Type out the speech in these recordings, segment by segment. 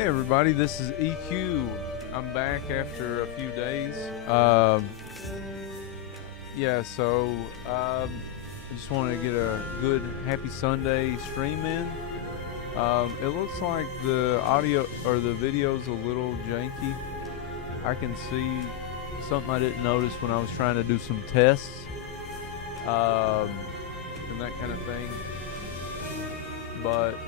Hey everybody, this is EQ. I'm back after a few days. I just wanted to get a good happy Sunday stream in. It looks like the audio or the video's a little janky. I can see something I didn't notice when I was trying to do some tests and that kind of thing. But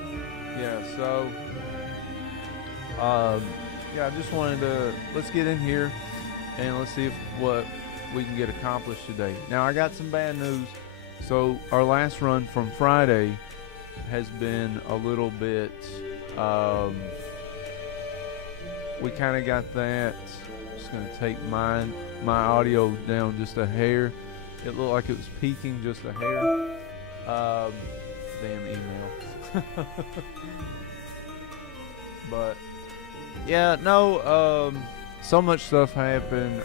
I just wanted to, let's get in here and let's see what we can get accomplished today. Now I got some bad news. So our last run from Friday has been a little bit, we kind of got that. I'm just going to take my audio down just a hair. It looked like it was peaking just a hair. Damn email. But yeah, no, so much stuff happened.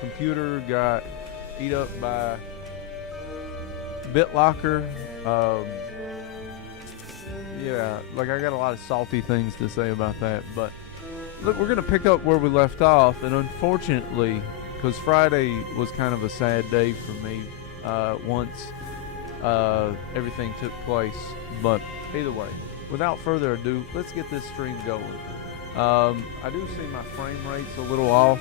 Computer got eat up by BitLocker. I got a lot of salty things to say about that. But look, we're gonna pick up where we left off, and unfortunately, because Friday was kind of a sad day for me, once everything took place. But either way, without further ado, let's get this stream going. I do see my frame rate's a little off,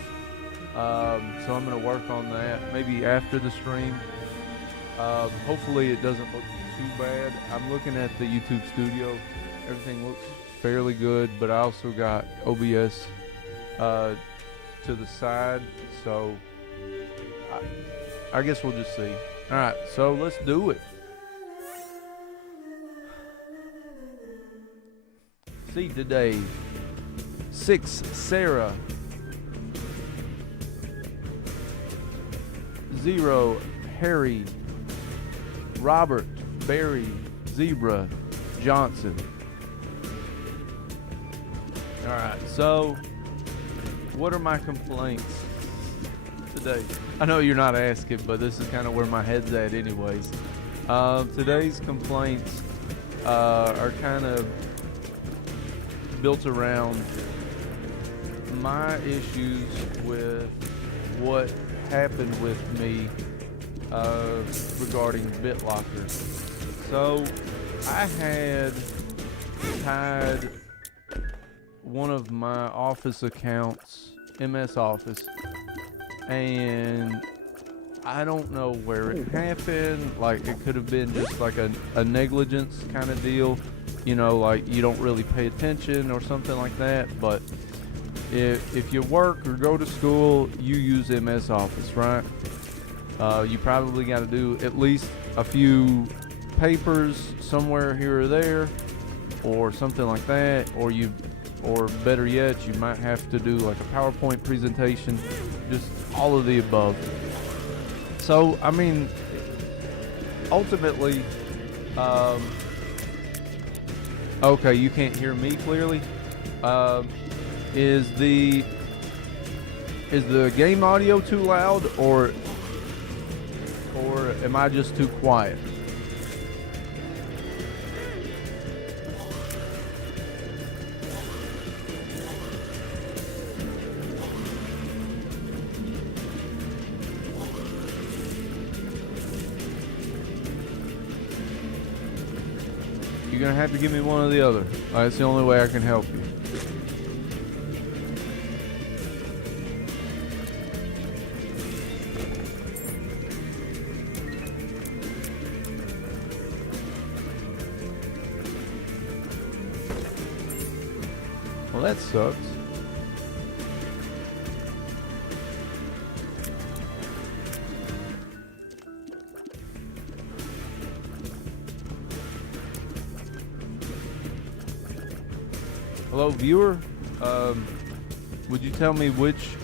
so I'm going to work on that maybe after the stream. Hopefully it doesn't look too bad. I'm looking at the YouTube studio. Everything looks fairly good, but I also got OBS to the side, so I guess we'll just see. Alright, so let's do it. See today. 6 Sarah, 0 Harry, Robert, Barry, Zebra, Johnson. Alright, so what are my complaints today? I know you're not asking, but this is kind of where my head's at anyways. Today's complaints are kind of built around my issues with what happened with me regarding BitLocker. So I had tied one of my office accounts, MS Office, and I don't know where it happened. Like, it could have been just like a negligence kind of deal, you know, like you don't really pay attention or something like that. But if you work or go to school, you use MS Office, right? You probably got to do at least a few papers somewhere here or there, or something like that, or better yet, you might have to do like a PowerPoint presentation, just all of the above. So, I mean, ultimately, okay, you can't hear me clearly. Is the game audio too loud, or am I just too quiet? You're gonna have to give me one or the other. That's the only way I can help you. Well, that sucks. Hello, viewer. Would you tell me which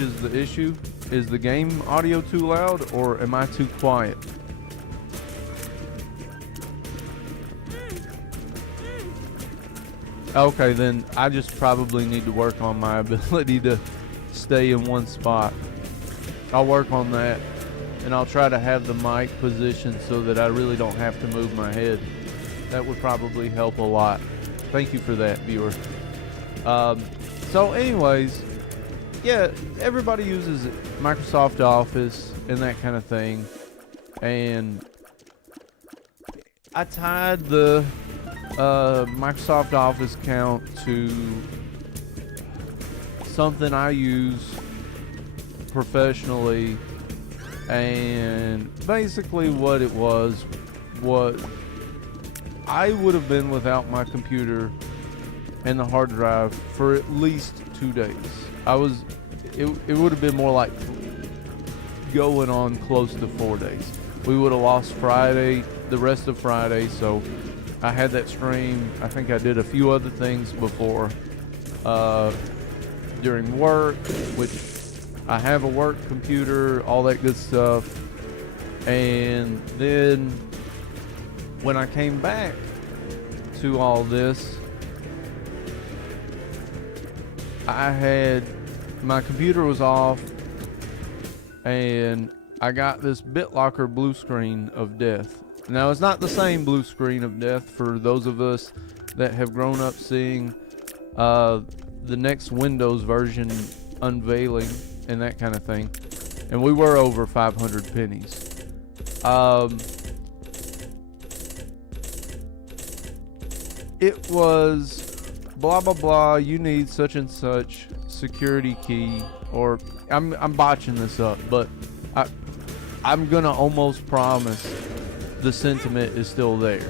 is the issue? Is the game audio too loud, or am I too quiet? Okay, then I just probably need to work on my ability to stay in one spot. I'll work on that, and I'll try to have the mic positioned so that I really don't have to move my head. That would probably help a lot. Thank you for that, viewer. So anyways, yeah, everybody uses Microsoft Office and that kind of thing. And I tied the Microsoft Office account to something I use professionally, and basically what it was, what I would have been without my computer and the hard drive for at least 2 days. It would have been more like going on close to 4 days. We would have lost Friday, the rest of Friday, so I had that stream. I think I did a few other things before during work, which I have a work computer, all that good stuff. And then when I came back to all this, my computer was off, and I got this BitLocker blue screen of death. Now, it's not the same blue screen of death for those of us that have grown up seeing the next Windows version unveiling and that kind of thing. And we were over 500 pennies. It was blah blah blah, you need such and such security key, or I'm botching this up, but I'm gonna almost promise the sentiment is still there.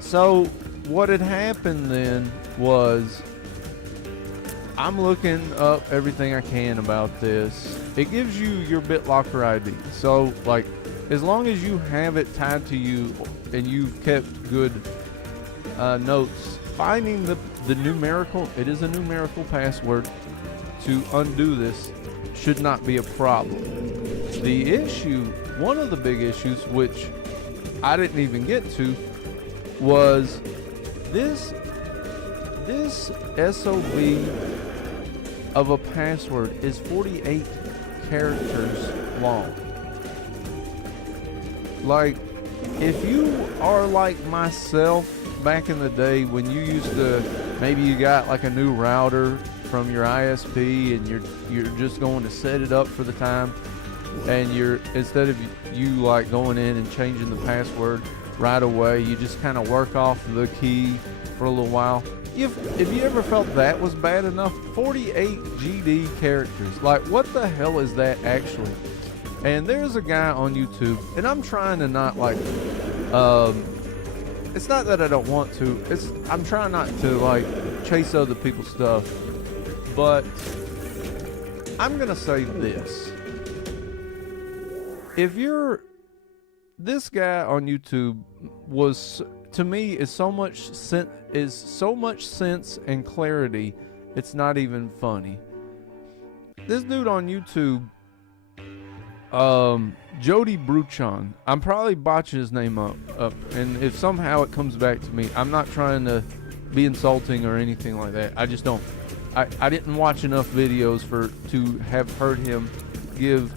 So what had happened then was, I'm looking up everything I can about this. It gives you your BitLocker ID. So like, as long as you have it tied to you and you've kept good notes, finding the numerical, it is a numerical password, to undo this should not be a problem. The issue, one of the big issues, which I didn't even get to, was this SOB of a password is 48 characters long. Like, if you are like myself back in the day when you used to, maybe you got like a new router from your ISP and you're just going to set it up for the time, and instead of you like going in and changing the password right away, you just kind of work off the key for a little while. If you ever felt that was bad enough, 48 GD characters, like what the hell is that actually? And there's a guy on YouTube, and I'm trying to not like, it's not that I don't want to, I'm trying not to like chase other people's stuff, but I'm gonna say this. This guy on YouTube was, to me, is so much sense and clarity, it's not even funny. This dude on YouTube, Jody Bruchon, I'm probably botching his name up, and if somehow it comes back to me, I'm not trying to be insulting or anything like that. I just don't. I didn't watch enough videos to have heard him give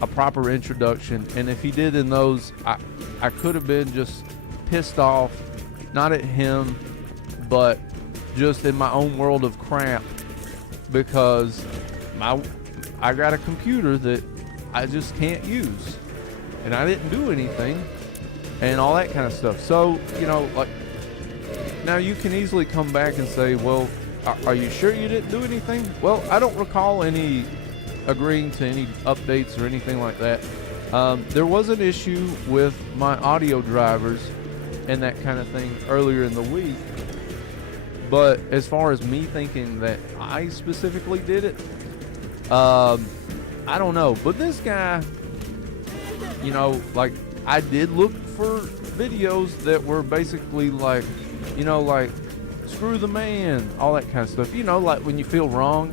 a proper introduction, and if he did in those, I could have been just pissed off, not at him, but just in my own world of crap, because I got a computer that I just can't use, and I didn't do anything, and all that kind of stuff. So, like, now you can easily come back and say, well, are you sure you didn't do anything? Well, I don't recall any agreeing to any updates or anything like that. There was an issue with my audio drivers and that kind of thing earlier in the week, but as far as me thinking that I specifically did it, I don't know. But this guy, like, I did look for videos that were basically like, like, screw the man, all that kind of stuff. Like when you feel wrong,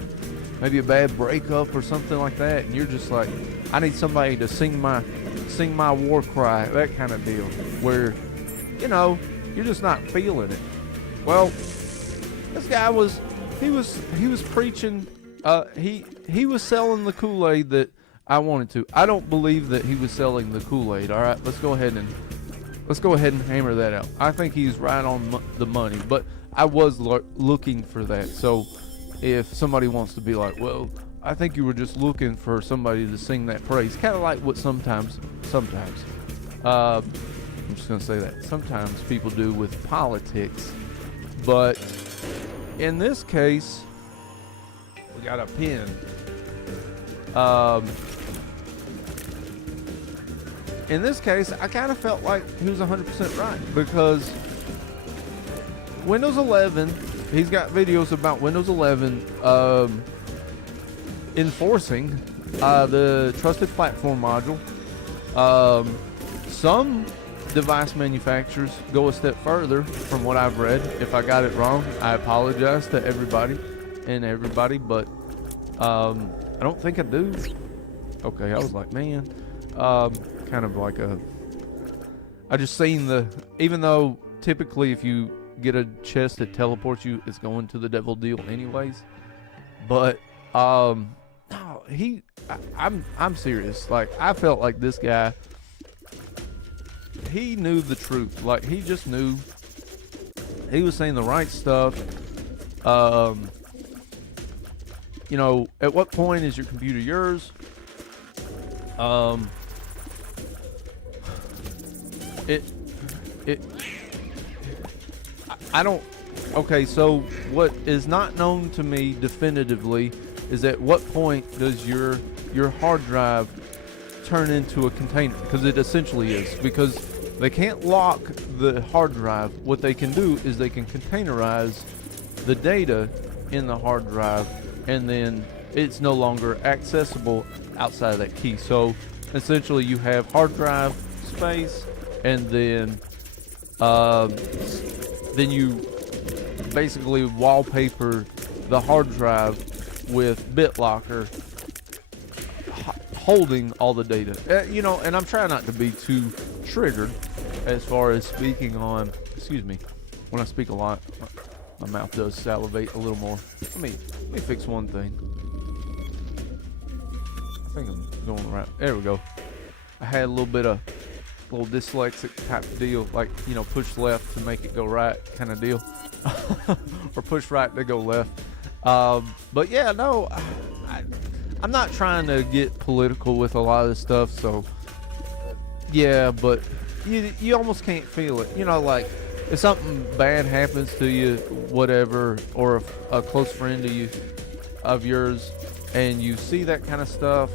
maybe a bad breakup or something like that, and you're just like, I need somebody to sing my war cry, that kind of deal, where, you're just not feeling it. Well, this guy was preaching, he was selling the Kool-Aid that I wanted to. I don't believe that he was selling the Kool-Aid. All right, let's go ahead and let's go ahead and hammer that out. I think he's right on the money, but I was looking for that. So if somebody wants to be like, well, I think you were just looking for somebody to sing that praise, kind of like what sometimes, I'm just gonna say that sometimes people do with politics, but in this case, we got a pin. In this case, I kind of felt like he was 100% right, because Windows 11, he's got videos about Windows 11 enforcing the trusted platform module. Some device manufacturers go a step further from what I've read. If I got it wrong, I apologize to everybody, but I don't think I do. Okay, I was like, man, kind of like I just seen even though typically if you get a chest that teleports you, it's going to the devil deal anyways, but no, I'm serious. Like, I felt like this guy, he knew the truth. Like, he just knew he was saying the right stuff. You know, at what point is your computer yours? I don't. Okay, so what is not known to me definitively is at what point does your hard drive turn into a container? Because it essentially is. Because they can't lock the hard drive. What they can do is they can containerize the data in the hard drive, and then it's no longer accessible outside of that key. So essentially you have hard drive space, and then you basically wallpaper the hard drive with BitLocker holding all the data. You know, and I'm trying not to be too triggered as far as speaking on, excuse me, when I speak a lot, my mouth does salivate a little more. Let me fix one thing. I think I'm going right. There we go. I had a little dyslexic type deal, like, you know, push left to make it go right kind of deal. Or push right to go left. But yeah, no, I'm not trying to get political with a lot of this stuff, so yeah, but you almost can't feel it. You know, like, if something bad happens to you, whatever, or a close friend of yours, and you see that kind of stuff,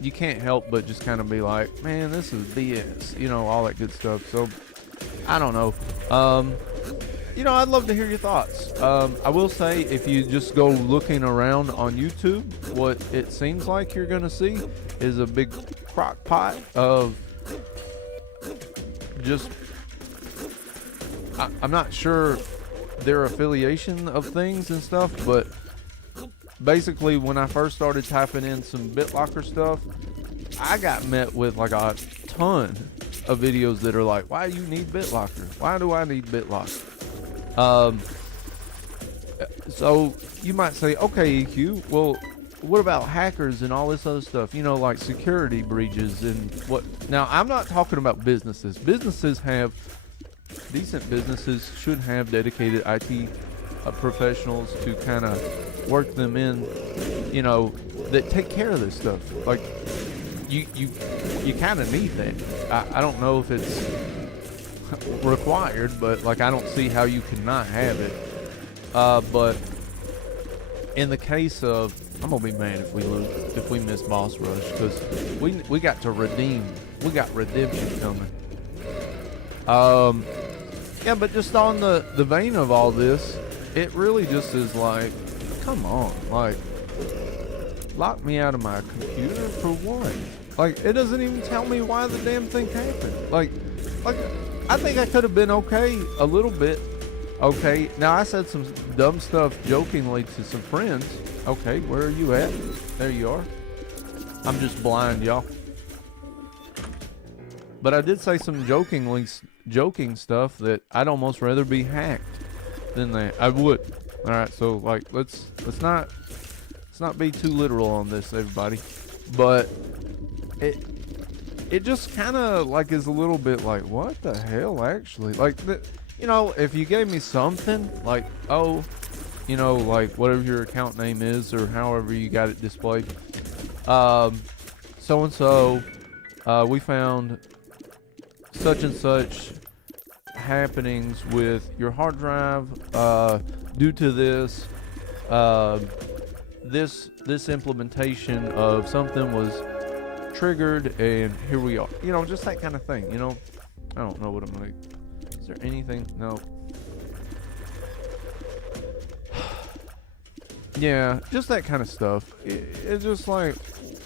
you can't help but just kind of be like, man, this is BS, you know, all that good stuff. So I don't know. You know, I'd love to hear your thoughts. I will say, if you just go looking around on YouTube, what it seems like you're going to see is a big crock pot of just, I'm not sure their affiliation of things and stuff, but basically when I first started typing in some BitLocker stuff, I got met with like a ton of videos that are like, why do you need BitLocker? Why do I need BitLocker? So you might say, okay, EQ, well, what about hackers and all this other stuff? You know, like security breaches and what? Now, I'm not talking about businesses. Decent businesses should have dedicated IT professionals to kind of work them in, you know, that take care of this stuff. Like, you kind of need that. I don't know if it's required, but like, I don't see how you cannot have it. But in the case of, I'm gonna be mad if we miss boss rush, because we got to redeem. We got redemption coming. Yeah, but just on the vein of all this, it really just is like, come on, like, lock me out of my computer for what? Like, it doesn't even tell me why the damn thing happened. Like I think I could have been okay a little bit. Okay, now I said some dumb stuff jokingly to some friends. Okay, where are you at? There you are. I'm just blind, y'all. But I did say some joking stuff that I'd almost rather be hacked than that. I would. All right, so like, let's not be too literal on this, everybody. But it just kind of like is a little bit like, what the hell, actually? Like, you know, if you gave me something like, oh, you know, like whatever your account name is or however you got it displayed, so and so, we found such and such happenings with your hard drive due to this this implementation of something was triggered, and here we are. You know, just that kind of thing. You know, I don't know what I'm gonna. Is there anything? No. Yeah, just that kind of stuff. It's just like,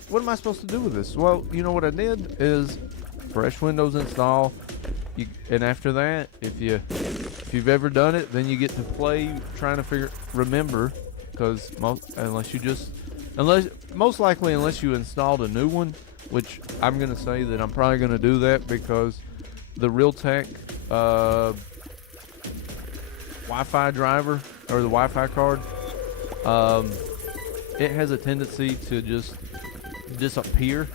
what am I supposed to do with this? Well, you know what I did is fresh Windows install. And after that, if you've ever done it, then you get to play trying to remember, because most likely unless you installed a new one, which I'm gonna say that I'm probably gonna do that because the Realtek Wi-Fi driver or the Wi-Fi card, it has a tendency to just disappear.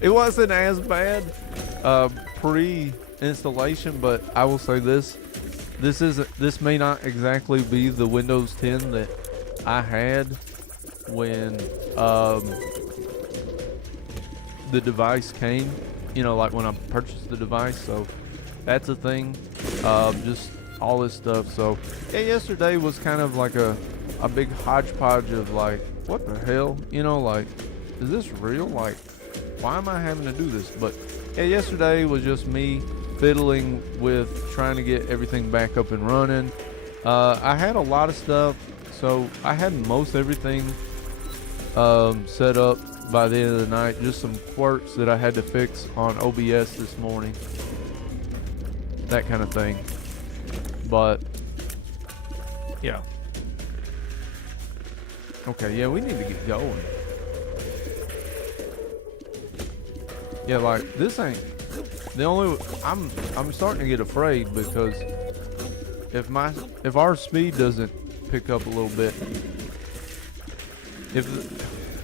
It wasn't as bad pre-installation, but I will say this may not exactly be the Windows 10 that I had when the device came, you know, like when I purchased the device. So that's a thing, just all this stuff. So yeah, yesterday was kind of like a big hodgepodge of like, what the hell, you know, like, is this real? Like, why am I having to do this? But yeah, yesterday was just me fiddling with trying to get everything back up and running. I had a lot of stuff, so I had most everything set up by the end of the night. Just some quirks that I had to fix on OBS this morning, that kind of thing. But yeah, okay, yeah, we need to get going. Yeah, like, this ain't the only. I'm starting to get afraid because if our speed doesn't pick up a little bit,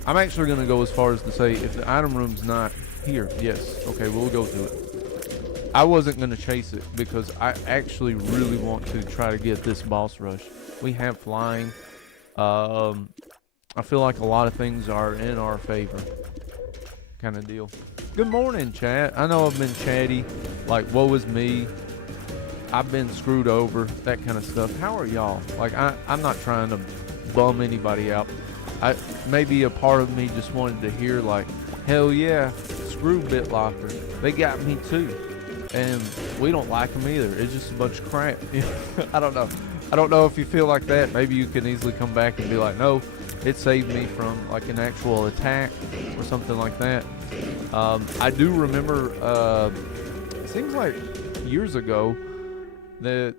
I'm actually gonna go as far as to say if the item room's not here, yes, okay, we'll go to it. I wasn't gonna chase it because I actually really want to try to get this boss rush. We have flying. I feel like a lot of things are in our favor, kind of deal. Good morning, chat. I know I've been chatty, like, woe is me, I've been screwed over, that kind of stuff. How are y'all? Like, I'm not trying to bum anybody out. Maybe a part of me just wanted to hear, like, hell yeah, screw BitLocker. They got me too. And we don't like them either. It's just a bunch of crap. I don't know. I don't know if you feel like that. Maybe you can easily come back and be like, no, it saved me from like an actual attack or something like that. I do remember, it seems like years ago that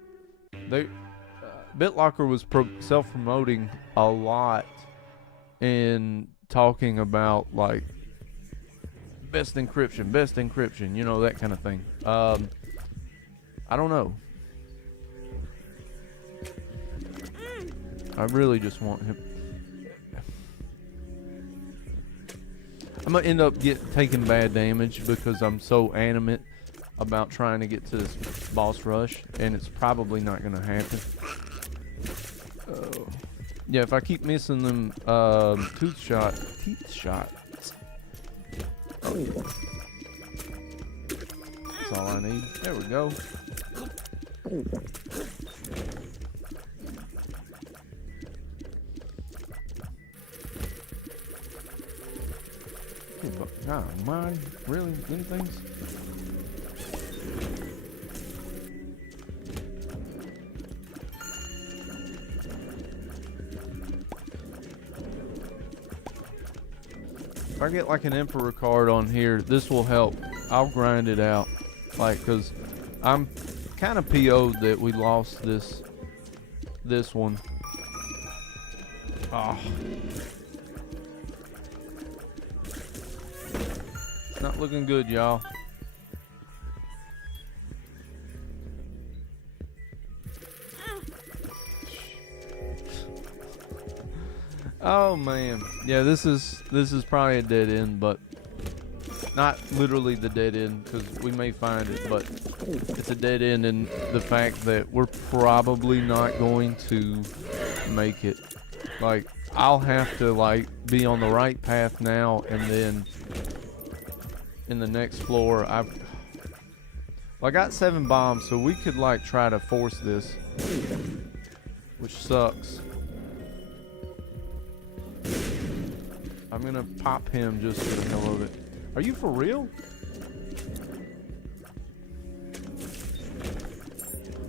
BitLocker was self-promoting a lot and talking about like best encryption, you know, that kind of thing. I don't know. I really just want him. I'm gonna end up taking bad damage because I'm so animate about trying to get to this boss rush, and it's probably not gonna happen. Yeah, if I keep missing them teeth shots. That's all I need. There we go. God, mine? Really? Them things? If I get like an Emperor card on here, this will help. I'll grind it out. Like, cause I'm kind of PO'd that we lost this one. Oh. Not looking good, y'all. Oh man, yeah, this is probably a dead end, but Not literally the dead end, because we may find it, but it's a dead end in the fact that we're probably not going to make it. Like, I'll have to, like, be on the right path now, and then in the next floor, I got 7 bombs, so we could, like, try to force this, which sucks. I'm gonna pop him just for the hell of it. Are you for real?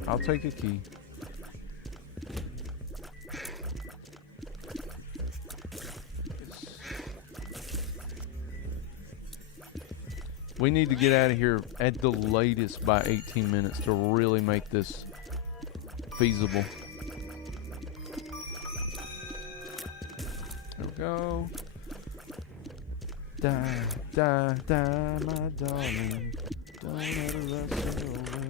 I'll take a key. We need to get out of here at the latest by 18 minutes to really make this feasible. There we go. Die, die, die, my darling. Don't let her rush it over.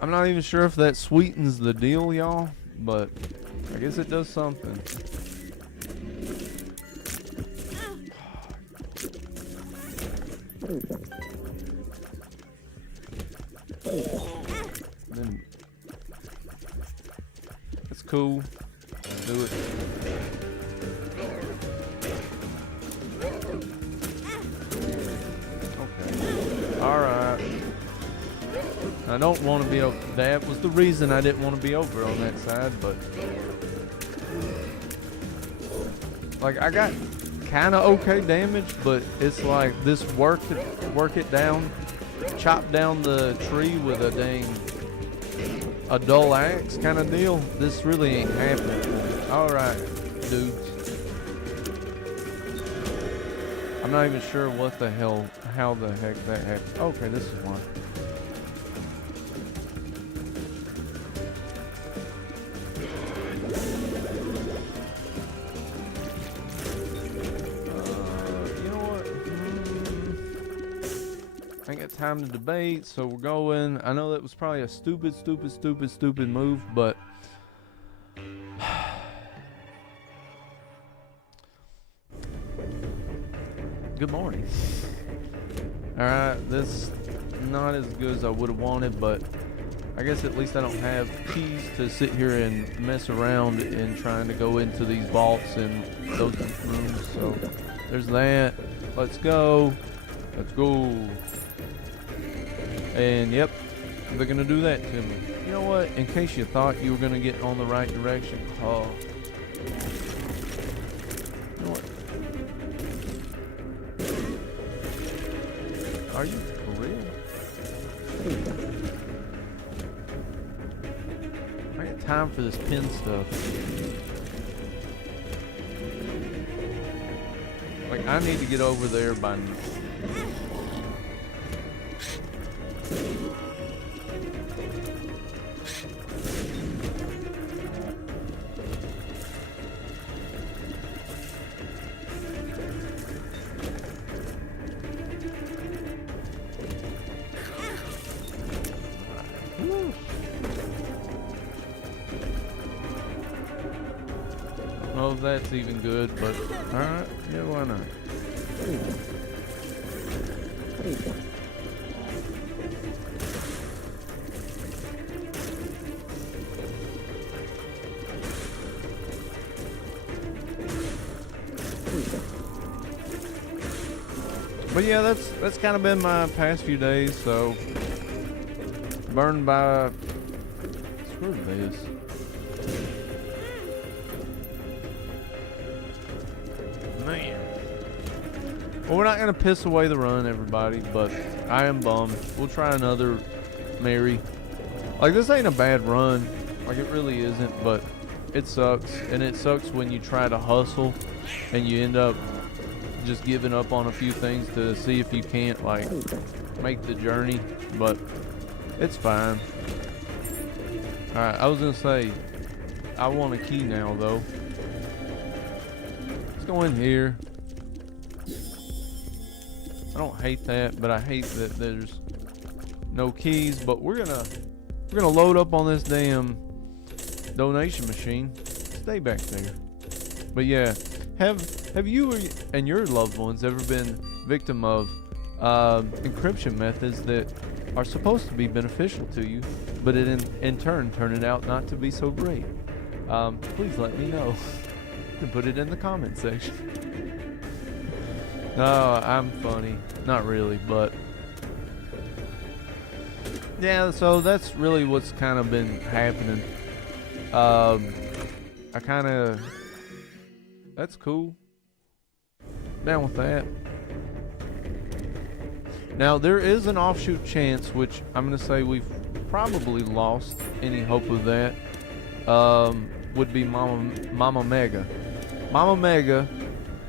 I'm not even sure if that sweetens the deal, y'all, but I guess it does something. Then it's cool. Do it. Okay. All right. I don't want to be over. That was the reason I didn't want to be over on that side, but like I got kind of okay damage, but it's like this work it down, chop down the tree with a dull axe kind of deal. This really ain't happening for me. All right, dudes. I'm not even sure what the hell, how the heck that happened. Okay, this is one. I ain't got time to debate, so we're going. I know that was probably a stupid move, but good morning. Alright, this is not as good as I would have wanted, but I guess at least I don't have keys to sit here and mess around and trying to go into these vaults and those rooms, so there's that. Let's go. Let's go. And yep, they're gonna do that to me. You know what? In case you thought you were gonna get on the right direction, oh. You know what? Are you for real? I got time for this pin stuff. Like, I need to get over there by now. I don't know if that's even good, but alright, yeah, why not? But yeah, that's kind of been my past few days, so burned by screw this. Man. Well, we're not gonna piss away the run, everybody, but I am bummed. We'll try another Mary. Like, this ain't a bad run. Like, it really isn't, but it sucks. And it sucks when you try to hustle and you end up just giving up on a few things to see if you can't, like, make the journey, but it's fine. Alright, I was gonna say, I want a key now, though. Let's go in here. I don't hate that, but I hate that there's no keys, but we're gonna load up on this damn donation machine, stay back there. But yeah, have you and your loved ones ever been victim of encryption methods that are supposed to be beneficial to you, but it in turn turned out not to be so great? Please let me know. You can put it in the comment section. No, I'm funny. Not really, but yeah, so that's really what's kind of been happening. That's cool. Down with that. Now, there is an offshoot chance, which I'm going to say we've probably lost any hope of that, would be Mama Mega. Mama Mega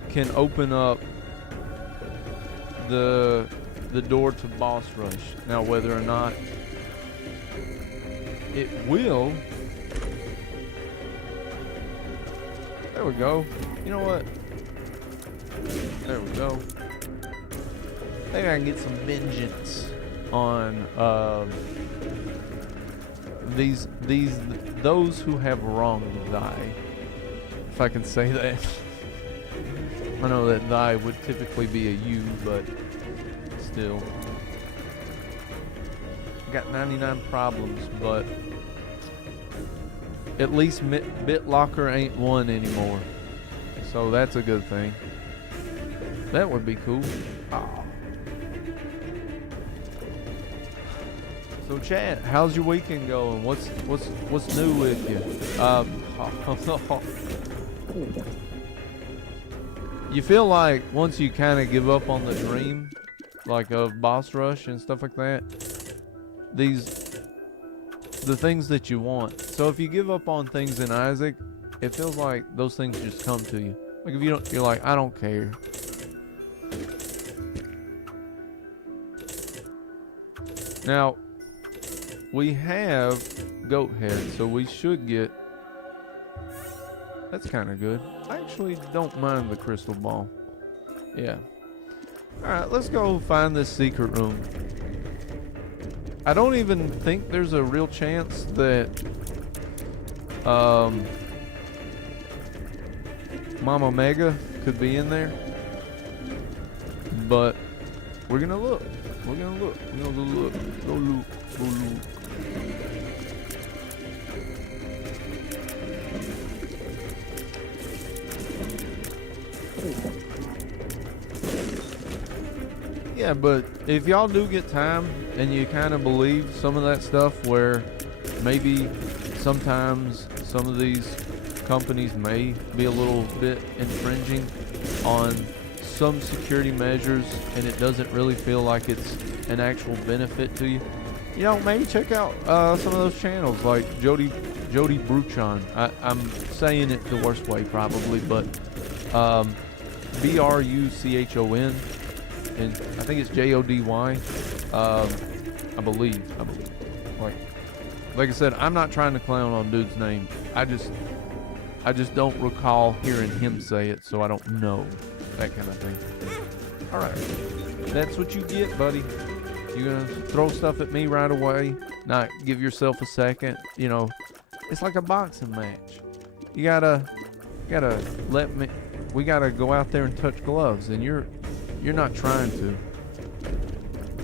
can open up the door to Boss Rush. Now, whether or not it will... There we go. You know what? There we go. I think I can get some vengeance on those who have wronged thy. If I can say that. I know that thy would typically be a you, but still. Got 99 problems, but at least BitLocker ain't one anymore. So that's a good thing. That would be cool. Oh. So chat, how's your weekend going? What's new with you? You feel like once you kind of give up on the dream, like of Boss Rush and stuff like that, the things that you want. So if you give up on things in Isaac, it feels like those things just come to you. Like if you don't, you're like, I don't care. Now, we have goat head, so we should get... That's kind of good. I actually don't mind the crystal ball. Yeah. Alright, let's go find this secret room. I don't even think there's a real chance that Mama Mega could be in there. But we're gonna look. We're gonna look. We're gonna go look. Go look. Go look. Yeah, but if y'all do get time and you kind of believe some of that stuff where maybe sometimes some of these companies may be a little bit infringing on some security measures and it doesn't really feel like it's an actual benefit to you, you know, maybe check out some of those channels like Jody Bruchon. I'm saying it the worst way probably, but Bruchon, and I think it's Jody. I believe. Like I said, I'm not trying to clown on dude's name. I just don't recall hearing him say it, so I don't know. That kind of thing. Alright. That's what you get, buddy. You're gonna throw stuff at me right away, not give yourself a second. You know, it's like a boxing match. You gotta let me... We gotta go out there and touch gloves, and you're not trying to.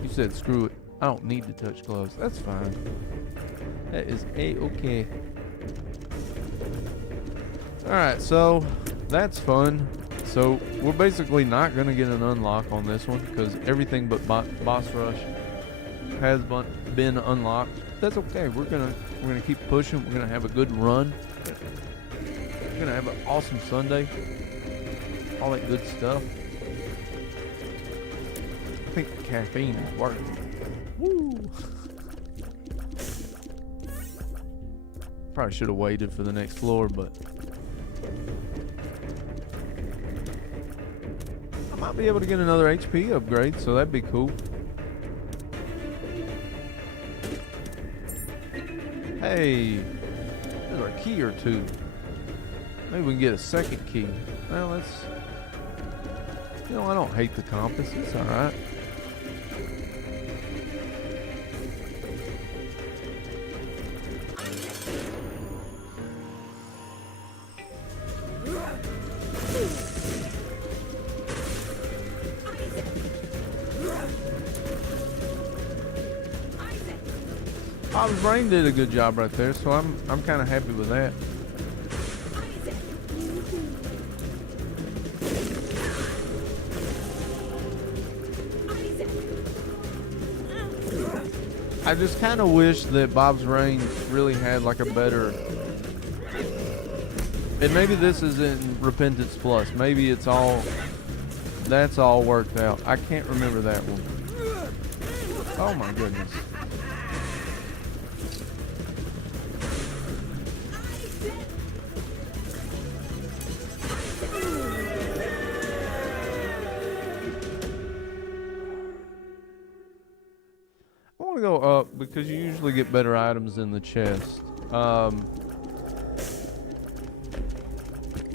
You said, screw it. I don't need to touch gloves. That's fine. That is A-okay. Alright, so that's fun. So we're basically not going to get an unlock on this one because everything but Boss Rush has been unlocked. That's okay. We're gonna keep pushing. We're gonna have a good run. We're gonna have an awesome Sunday. All that good stuff. I think the caffeine is working. Woo! Probably should have waited for the next floor, but I might be able to get another HP upgrade, so that'd be cool. Hey, there's our key or two. Maybe we can get a second key. Well, let's... You know, I don't hate the compass. It's alright. Bob's brain did a good job right there, so I'm kind of happy with that. I just kind of wish that Bob's brain really had like a better. And maybe this isn't Repentance Plus. Maybe it's all. That's all worked out. I can't remember that one. Oh my goodness. I want to go up because you usually get better items in the chest.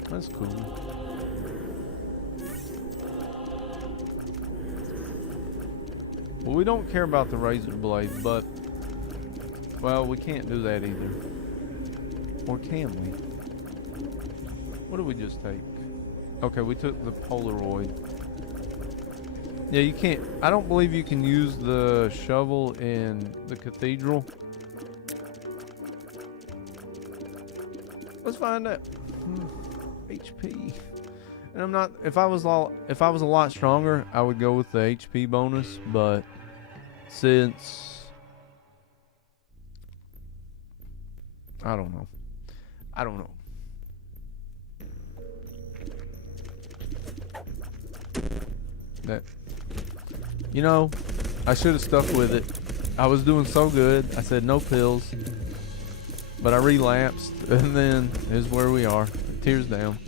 That's cool. Well, we don't care about the razor blade, but well, we can't do that either. Or can we? What did we just take? Okay, we took the Polaroid. Yeah, you can't. I don't believe you can use the shovel in the cathedral. Let's find out. HP. And I'm not. If I was a lot stronger, I would go with the HP bonus. But since I don't know. That. You know, I should have stuck with it. I was doing so good. I said no pills. But I relapsed, and then is where we are. Tears down.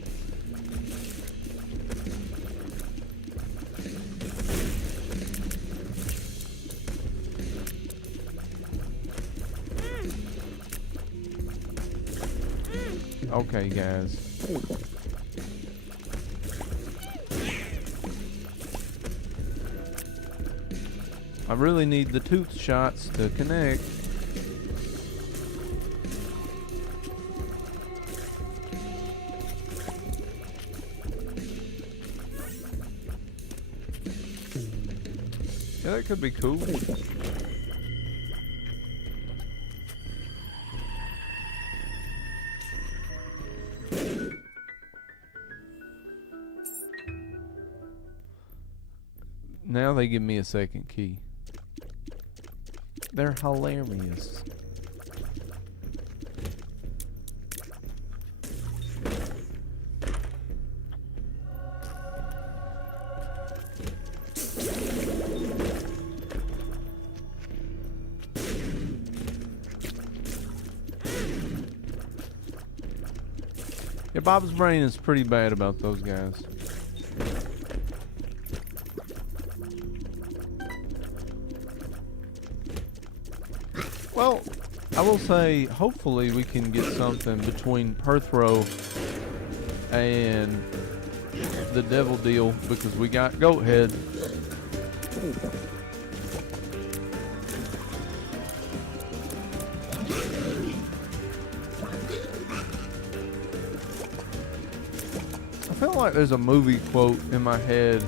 Okay, guys. I really need the tooth shots to connect. Yeah, that could be cool. Now they give me a second key. They're hilarious. Yeah, Bob's brain is pretty bad about those guys. Well, I will say, hopefully we can get something between Perthrow and the Devil Deal, because we got Goat Head. I feel like there's a movie quote in my head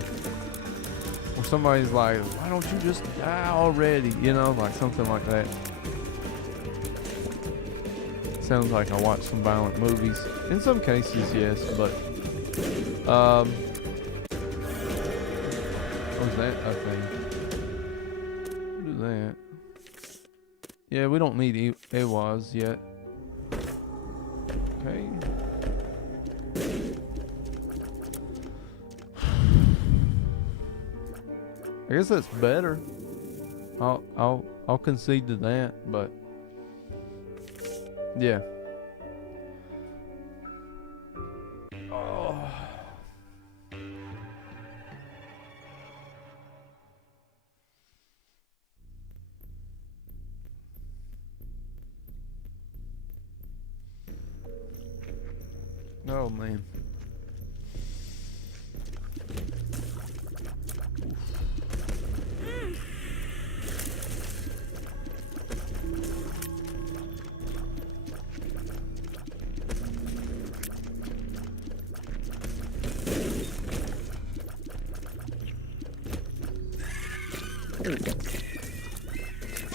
where somebody's like, why don't you just die already? You know, like something like that. Sounds like I watch some violent movies. In some cases, yes, but was that a thing? Do that. Yeah, we don't need Ewas yet. Okay. I guess that's better. I'll concede to that, but yeah. Oh. Oh man.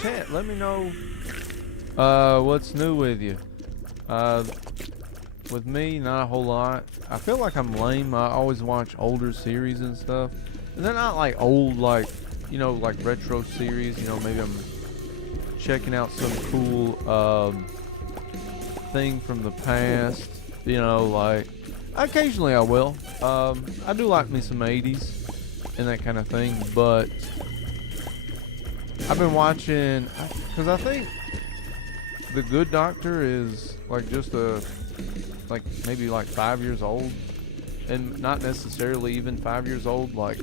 Chat, let me know What's new with you? With me, not a whole lot. I feel like I'm lame. I always watch older series and stuff. And they're not like old, like, you know, like retro series. You know, maybe I'm checking out some cool thing from the past. You know, like, occasionally I will. I do like me some 80s and that kind of thing. But I've been watching, because I think The Good Doctor is like just like maybe like 5 years old, and not necessarily even 5 years old. Like,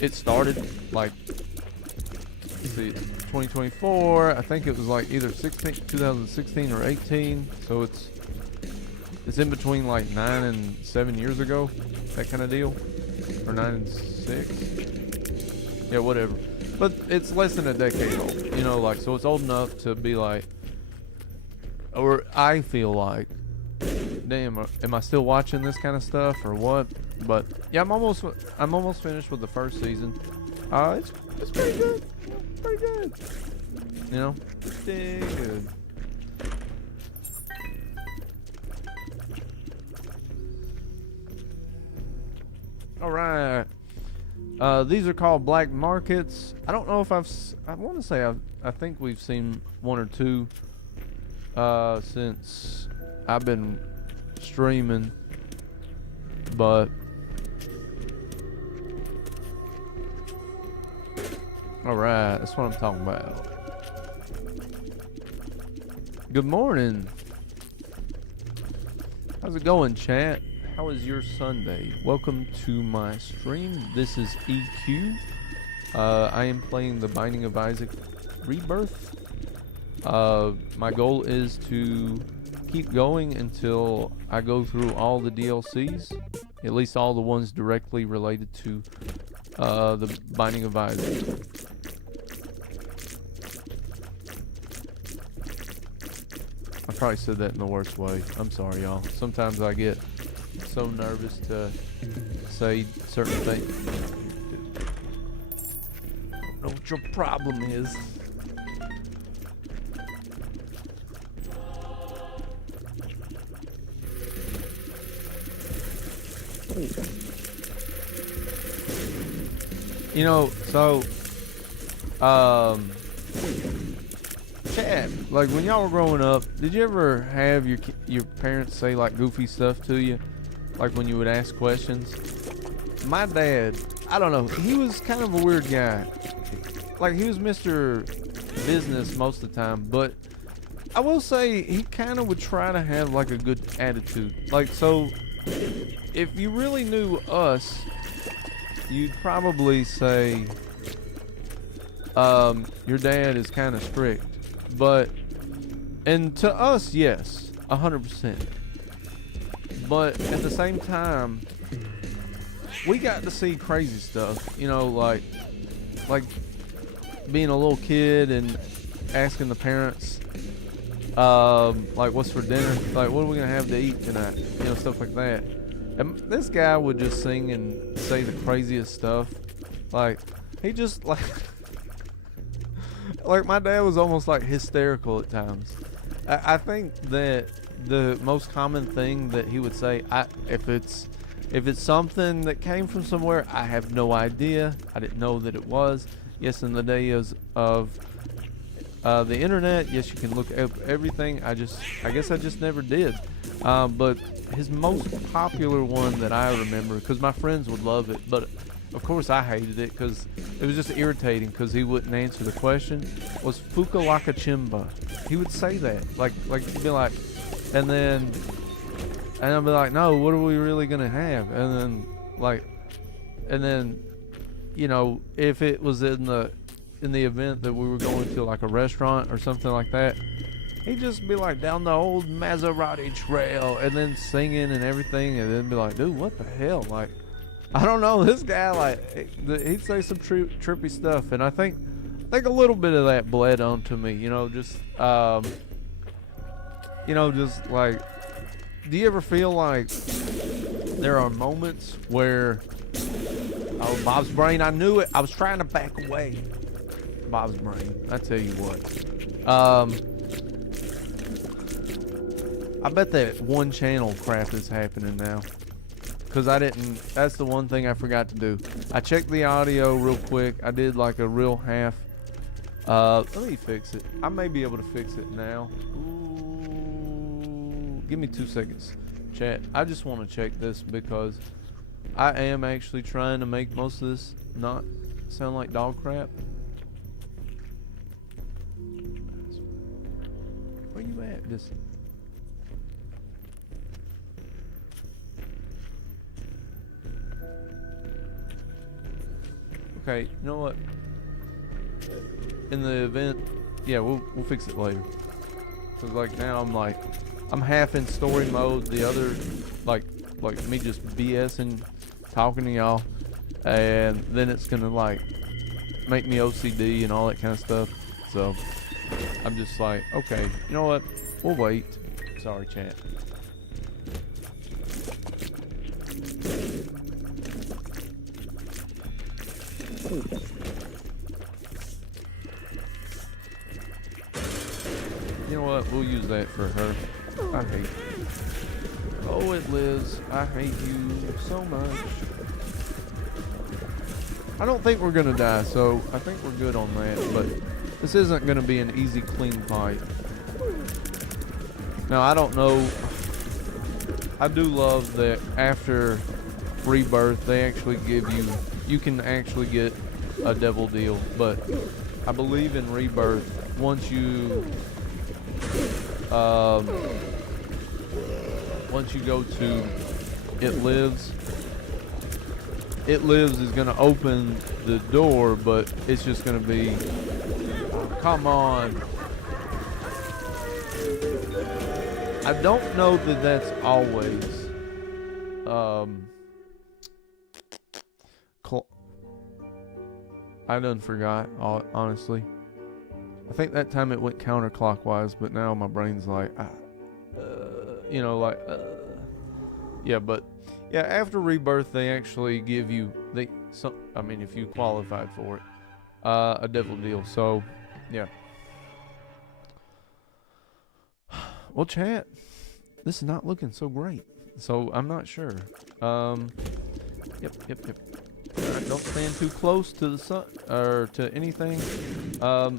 it started like, let's see, 2024. I think it was like either 2016 or 18. So it's in between like 9 and 7 years ago, that kind of deal, or 9 and 6. Yeah, whatever. But it's less than a decade old, you know, like, so it's old enough to be like, or I feel like, damn, am I still watching this kind of stuff or what? But yeah, I'm almost finished with the first season. It's pretty good, pretty good, you know, pretty good. All right. These are called black markets. I don't know if I want to say I think we've seen one or two since I've been streaming, but all right, that's what I'm talking about. Good morning. How's it going, chat? How is your Sunday? Welcome to my stream. This is EQ. I am playing The Binding of Isaac Rebirth. My goal is to keep going until I go through all the DLCs, at least all the ones directly related to The Binding of Isaac. I probably said that in the worst way. I'm sorry, y'all. Sometimes I get so nervous to say certain things. I don't know what your problem is. You know, so Chad, like when y'all were growing up, did you ever have your parents say like goofy stuff to you? Like when you would ask questions? My dad, I don't know, he was kind of a weird guy. Like, he was Mr. Business most of the time, but I will say he kind of would try to have like a good attitude. Like, so if you really knew us, you'd probably say your dad is kind of strict. But, and to us, yes, 100%. But at the same time, we got to see crazy stuff, you know, like being a little kid and asking the parents, like, what's for dinner? Like, what are we gonna have to eat tonight? You know, stuff like that. And this guy would just sing and say the craziest stuff. Like, he just like, like my dad was almost like hysterical at times. I think that the most common thing that he would say, if it's something that came from somewhere, I have no idea. I didn't know that it was. Yes, in the days of the internet, yes, you can look up everything. I guess I just never did. But his most popular one that I remember, because my friends would love it, but of course I hated it because it was just irritating because he wouldn't answer the question, was Fuka Laka Chimba. He would say that. Like he'd be like, and I'd be like, no, what are we really gonna have? And then you know, if it was in the event that we were going to like a restaurant or something like that, he'd just be like down the old Maserati trail and then singing and everything, and then be like, dude, what the hell? Like, I don't know, this guy, like, he'd say some trippy stuff, and I think a little bit of that bled onto me, you know, just like, do you ever feel like there are moments where, oh, Bob's brain, I knew it, I was trying to back away. Bob's brain, I tell you what. I bet that one channel crap is happening now. Because I didn't, that's the one thing I forgot to do. I checked the audio real quick. I did like a real half. Let me fix it. I may be able to fix it now. Ooh, give me 2 seconds. Chat, I just want to check this because I am actually trying to make most of this not sound like dog crap. Where you at? Just okay, you know what? In the event, yeah, we'll fix it later. Cause like now I'm half in story mode. The other, like me just BSing, talking to y'all, and then it's gonna like make me OCD and all that kind of stuff. So I'm just like, okay, you know what? We'll wait. Sorry, chat. You know what? We'll use that for her. I hate you. Oh, it Liz. I hate you so much. I don't think we're gonna die, so I think we're good on that, but this isn't gonna be an easy, clean fight. Now, I don't know. I do love that after Rebirth, they actually give you can actually get a devil deal, but I believe in Rebirth, once you go to It Lives is going to open the door, but it's just going to be, come on. I don't know that that's always I done forgot, honestly. I think that time it went counterclockwise, but now my brain's like, you know, like, yeah, but yeah, after Rebirth, they actually give you I mean, if you qualified for it, a devil deal. So, yeah. Well, chat, this is not looking so great. So I'm not sure. Yep. Alright, don't stand too close to the sun or to anything. I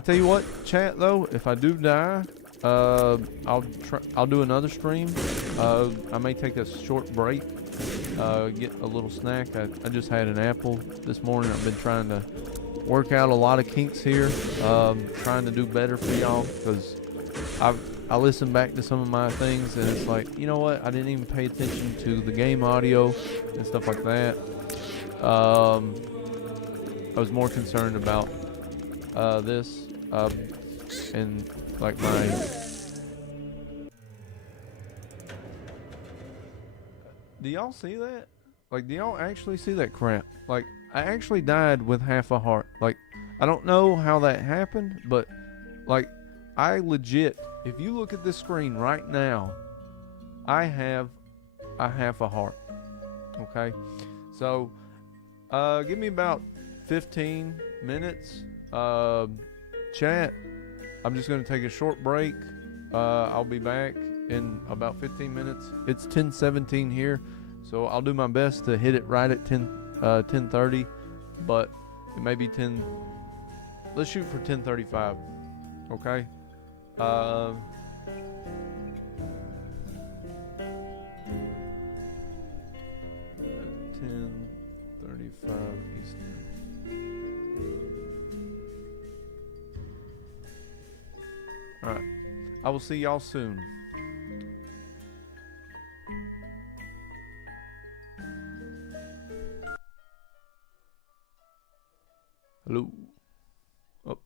tell you what, chat though, if I do die, I'll do another stream. I may take a short break, get a little snack. I just had an apple this morning. I've been trying to work out a lot of kinks here, trying to do better for y'all, because I listened back to some of my things and it's like, you know what, I didn't even pay attention to the game audio and stuff like that. I was more concerned about this and like my, do y'all see that? Like, do y'all actually see that crap? Like, I actually died with half a heart. Like, I don't know how that happened, but like, I legit, if you look at this screen right now, I have a half a heart. Okay, so give me about 15 minutes. Chat, I'm just gonna take a short break. I'll be back in about 15 minutes. It's 10:17 here, so I'll do my best to hit it right at 10:30, but it may be 10. Let's shoot for 10:35. Okay. 10:35 Eastern. All right. I will see y'all soon. Hello. Oh.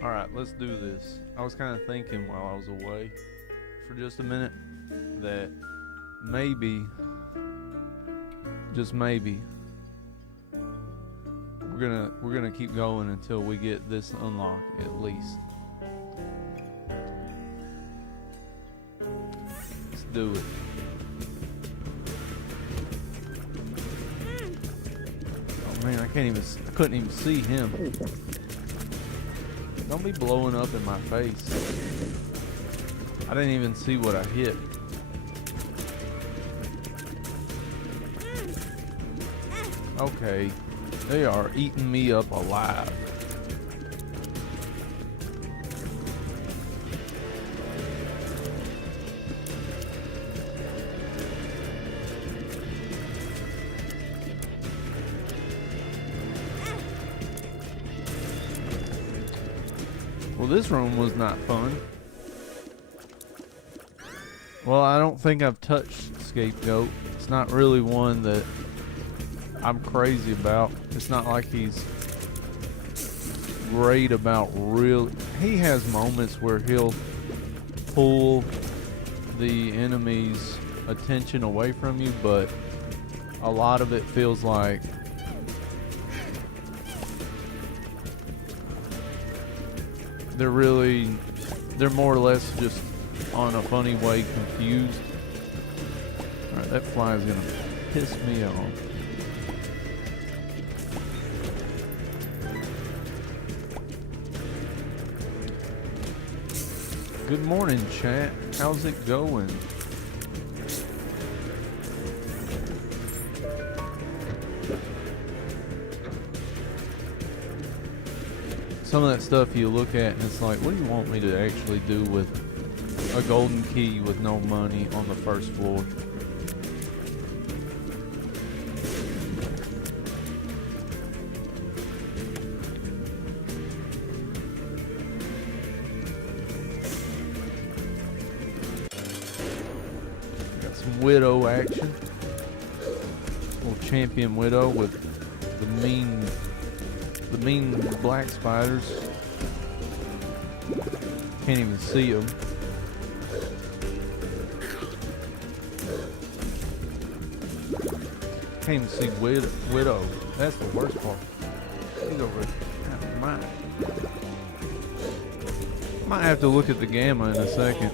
Alright, let's do this. I was kind of thinking while I was away for just a minute that maybe, just maybe, we're gonna keep going until we get this unlocked at least. Let's do it. Oh man, I couldn't even see him. Don't be blowing up in my face. I didn't even see what I hit. Okay, they are eating me up alive. Well, this room was not fun. Well, I don't think I've touched Scapegoat. It's not really one that I'm crazy about. It's not like he's great about real. He has moments where he'll pull the enemy's attention away from you, but a lot of it feels like they're more or less just on a funny way confused. Alright, that fly is gonna piss me off. Good morning, chat. How's it going? Some of that stuff you look at and it's like, what do you want me to actually do with a golden key with no money on the first floor? Got some Widow action. Little champion Widow with the mean black spiders. Can't even see them. Can't even see Widow. That's the worst part. He's over there. Might have to look at the gamma in a second.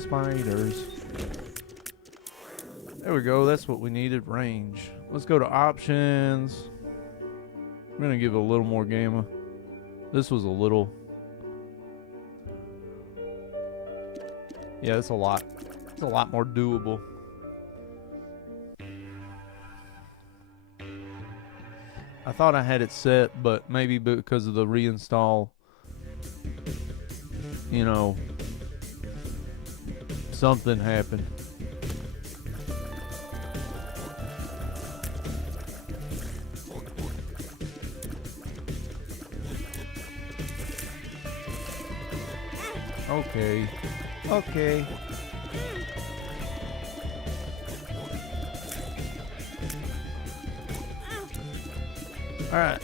Spiders. There we go. That's what we needed. Range. Let's go to options. I'm gonna give it a little more gamma. This was a little. Yeah, it's a lot. It's a lot more doable. I thought I had it set, but maybe because of the reinstall, you know, something happened. Okay. Okay. Alright.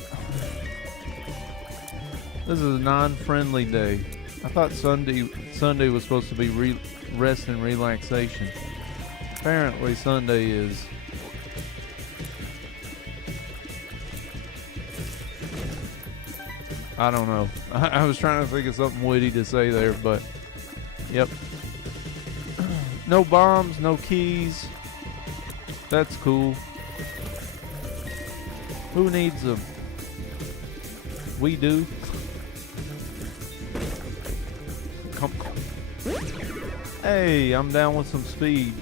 This is a non-friendly day. I thought Sunday was supposed to be rest and relaxation. Apparently Sunday is. I don't know. I was trying to think of something witty to say there, but yep. No bombs, no keys. That's cool. Who needs them? We do. Come on. Hey, I'm down with some speed.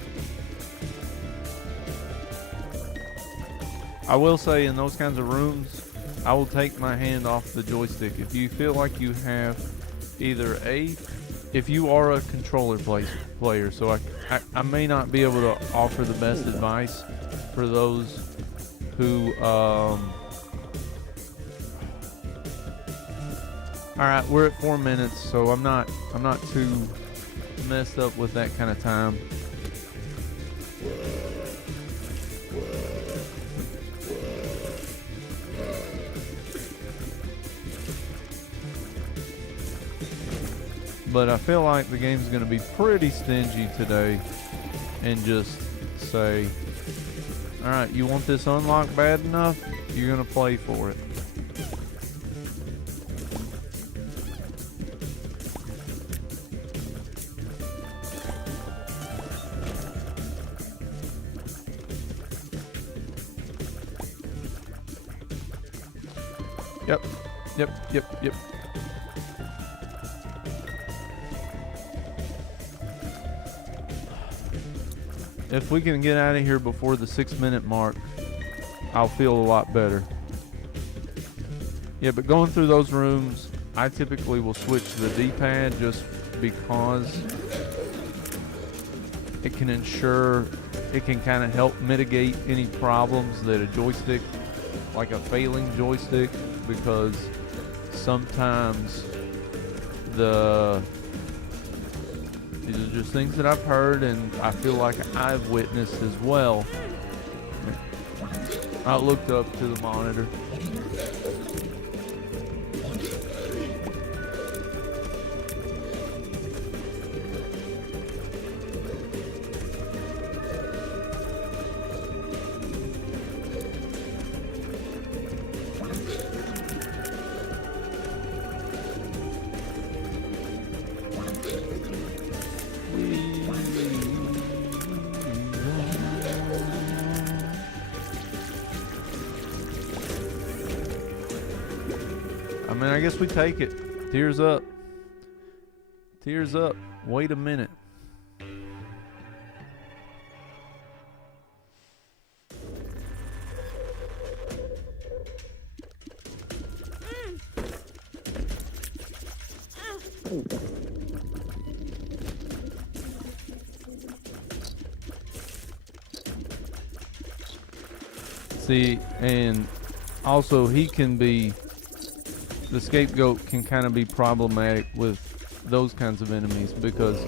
I will say in those kinds of rooms, I will take my hand off the joystick. If you feel like you have either if you are a controller player, so I may not be able to offer the best advice for those who Alright, we're at 4 minutes, so I'm not too messed up with that kind of time. But I feel like the game's going to be pretty stingy today and just say, alright, you want this unlocked bad enough? You're going to play for it. Yep. If we can get out of here before the 6-minute mark, I'll feel a lot better. Yeah, but going through those rooms, I typically will switch to the D-pad just because it can ensure, it can kind of help mitigate any problems that a joystick, like a failing joystick, because sometimes these are just things that I've heard and I feel like I've witnessed as well. I looked up to the monitor. I mean, I guess we take it. Tears up. Tears up. Wait a minute. See, and also he can be, the scapegoat can kind of be problematic with those kinds of enemies, because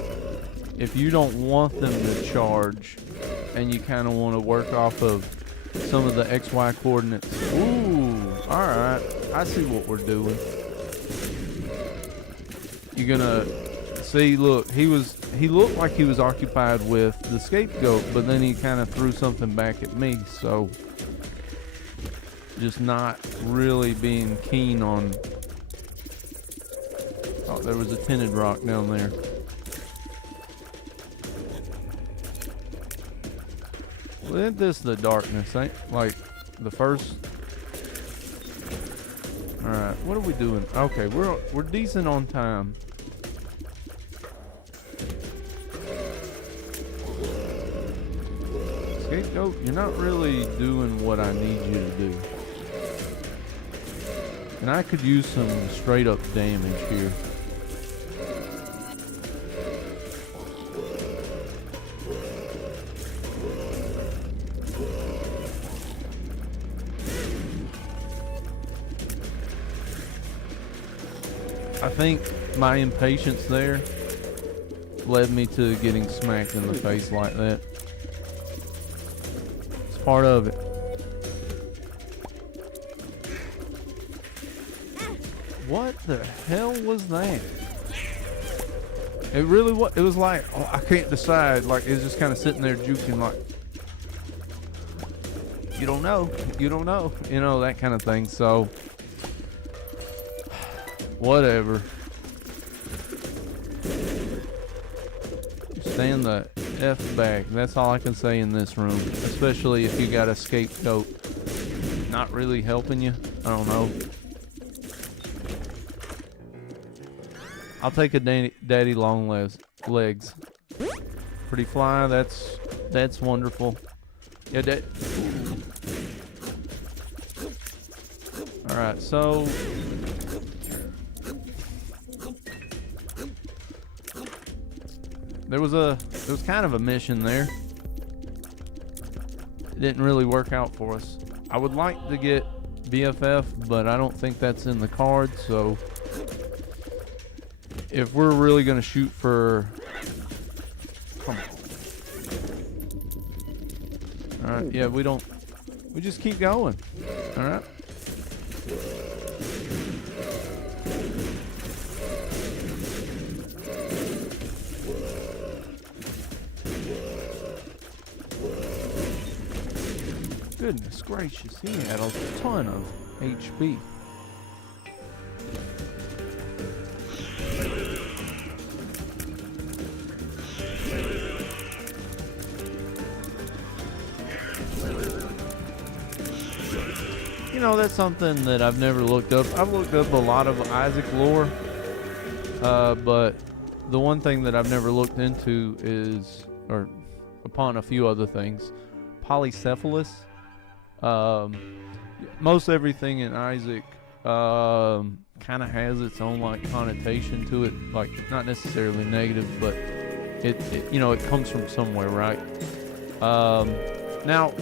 if you don't want them to charge and you kind of want to work off of some of the XY coordinates. Ooh, alright, I see what we're doing. You're gonna see, look, he looked like he was occupied with the scapegoat, but then he kind of threw something back at me, so just not really being keen on. Oh, there was a tinted rock down there. Well, isn't this the darkness? Ain't like the first. All right, what are we doing? Okay, we're decent on time. Scapegoat, you're not really doing what I need you to do. And I could use some straight up damage here. I think my impatience there led me to getting smacked in the face like that. It's part of it. What the hell was that? It really was. It was like, oh, I can't decide. Like, it's just kind of sitting there juking, like, you don't know, you know, that kind of thing. So, whatever. Stand the F back. That's all I can say in this room. Especially if you got a scapegoat not really helping you. I don't know. I'll take a daddy long legs. Pretty fly. That's wonderful. Yeah, that. All right, so there was kind of a mission there. It didn't really work out for us. I would like to get BFF, but I don't think that's in the card, so if we're really gonna shoot for, come on. All right, yeah, we just keep going. All right. Goodness gracious, he had a ton of HP. You know, that's something that I've never looked up. I've looked up a lot of Isaac lore, but the one thing that I've never looked into is, or upon a few other things, polycephalus. Most everything in Isaac kind of has its own like connotation to it, like not necessarily negative, but it you know, it comes from somewhere, right? Now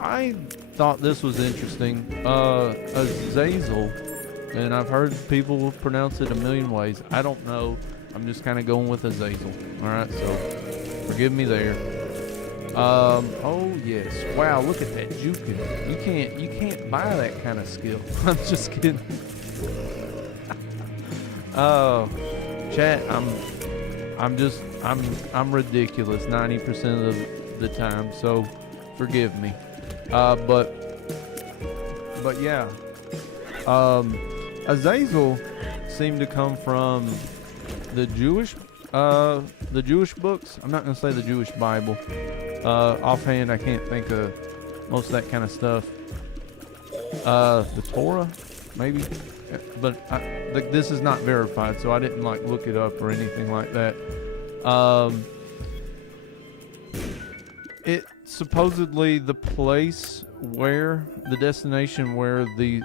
I thought this was interesting. Azazel, and I've heard people pronounce it a million ways. I don't know. I'm just kind of going with Azazel. All right, so forgive me there. Oh yes. Wow, look at that juking. You can't buy that kind of skill. I'm just kidding. Oh, chat, I'm ridiculous 90% of the time, so forgive me. But yeah. Azazel seemed to come from the Jewish books. I'm not gonna say the Jewish Bible. Offhand, I can't think of most of that kind of stuff. The Torah, maybe, but this is not verified, so I didn't like look it up or anything like that. It supposedly the place where the destination where the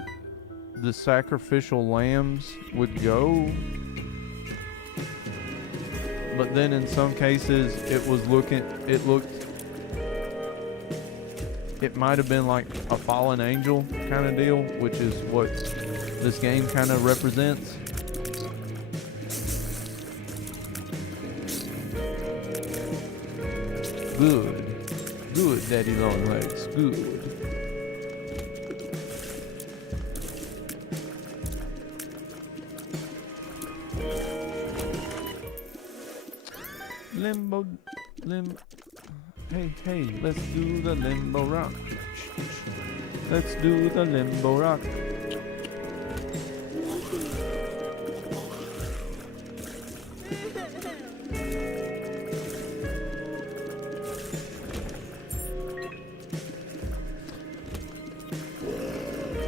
sacrificial lambs would go. But then in some cases it might have been like a fallen angel kind of deal, which is what this game kind of represents. Good, Daddy Long Legs, good. Hey, let's do the limbo rock. Let's do the limbo rock.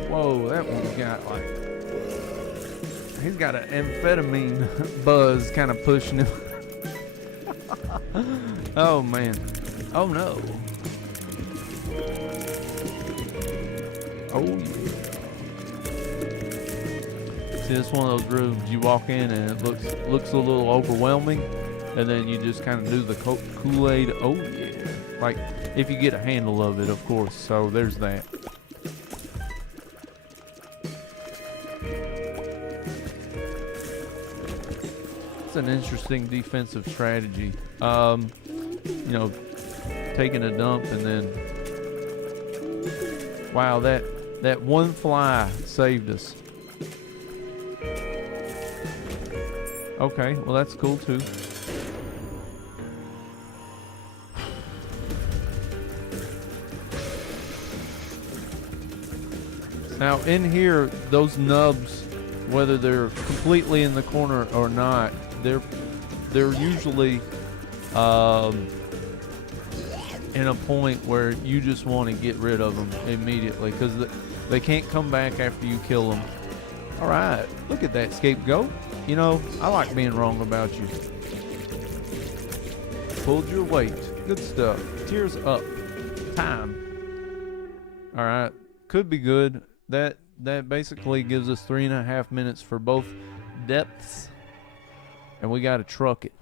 Whoa, that one got like, he's got an amphetamine buzz kind of pushing him. Oh man. Oh no. Oh yeah. See, it's one of those rooms you walk in and it looks a little overwhelming, and then you just kind of do the Kool-Aid. Oh yeah. Like if you get a handle of it, of course. So there's that. It's an interesting defensive strategy. You know, taking a dump and then, wow, that one fly saved us. Okay, well that's cool too. Now in here, those nubs, whether they're completely in the corner or not, they're usually in a point where you just want to get rid of them immediately because they can't come back after you kill them. All right, look at that scapegoat. You know, I like being wrong about you. Pulled your weight. Good stuff. Tears up. Time. All right, could be good. That basically gives us 3.5 minutes for both depths, and we got to truck it.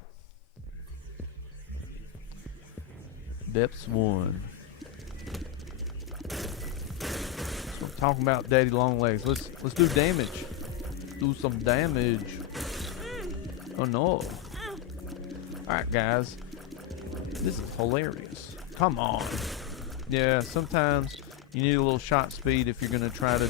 Depths 1. So I'm talking about Daddy Long Legs. Let's do damage. Do some damage. Oh no. Alright, guys. This is hilarious. Come on. Yeah, sometimes you need a little shot speed if you're going to try to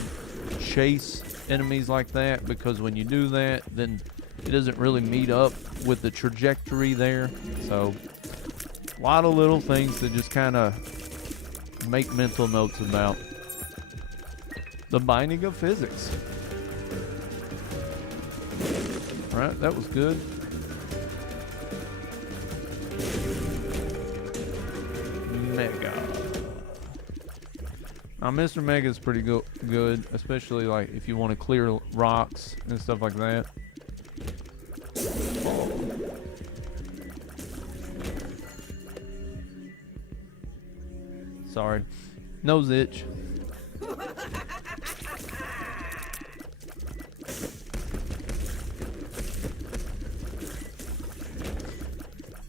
chase enemies like that, because when you do that, then it doesn't really meet up with the trajectory there. So, a lot of little things to just kind of make mental notes about. The binding of physics. Alright, that was good. Mega. Now, Mr. Mega is pretty good, especially like if you want to clear rocks and stuff like that. Sorry. Nose itch.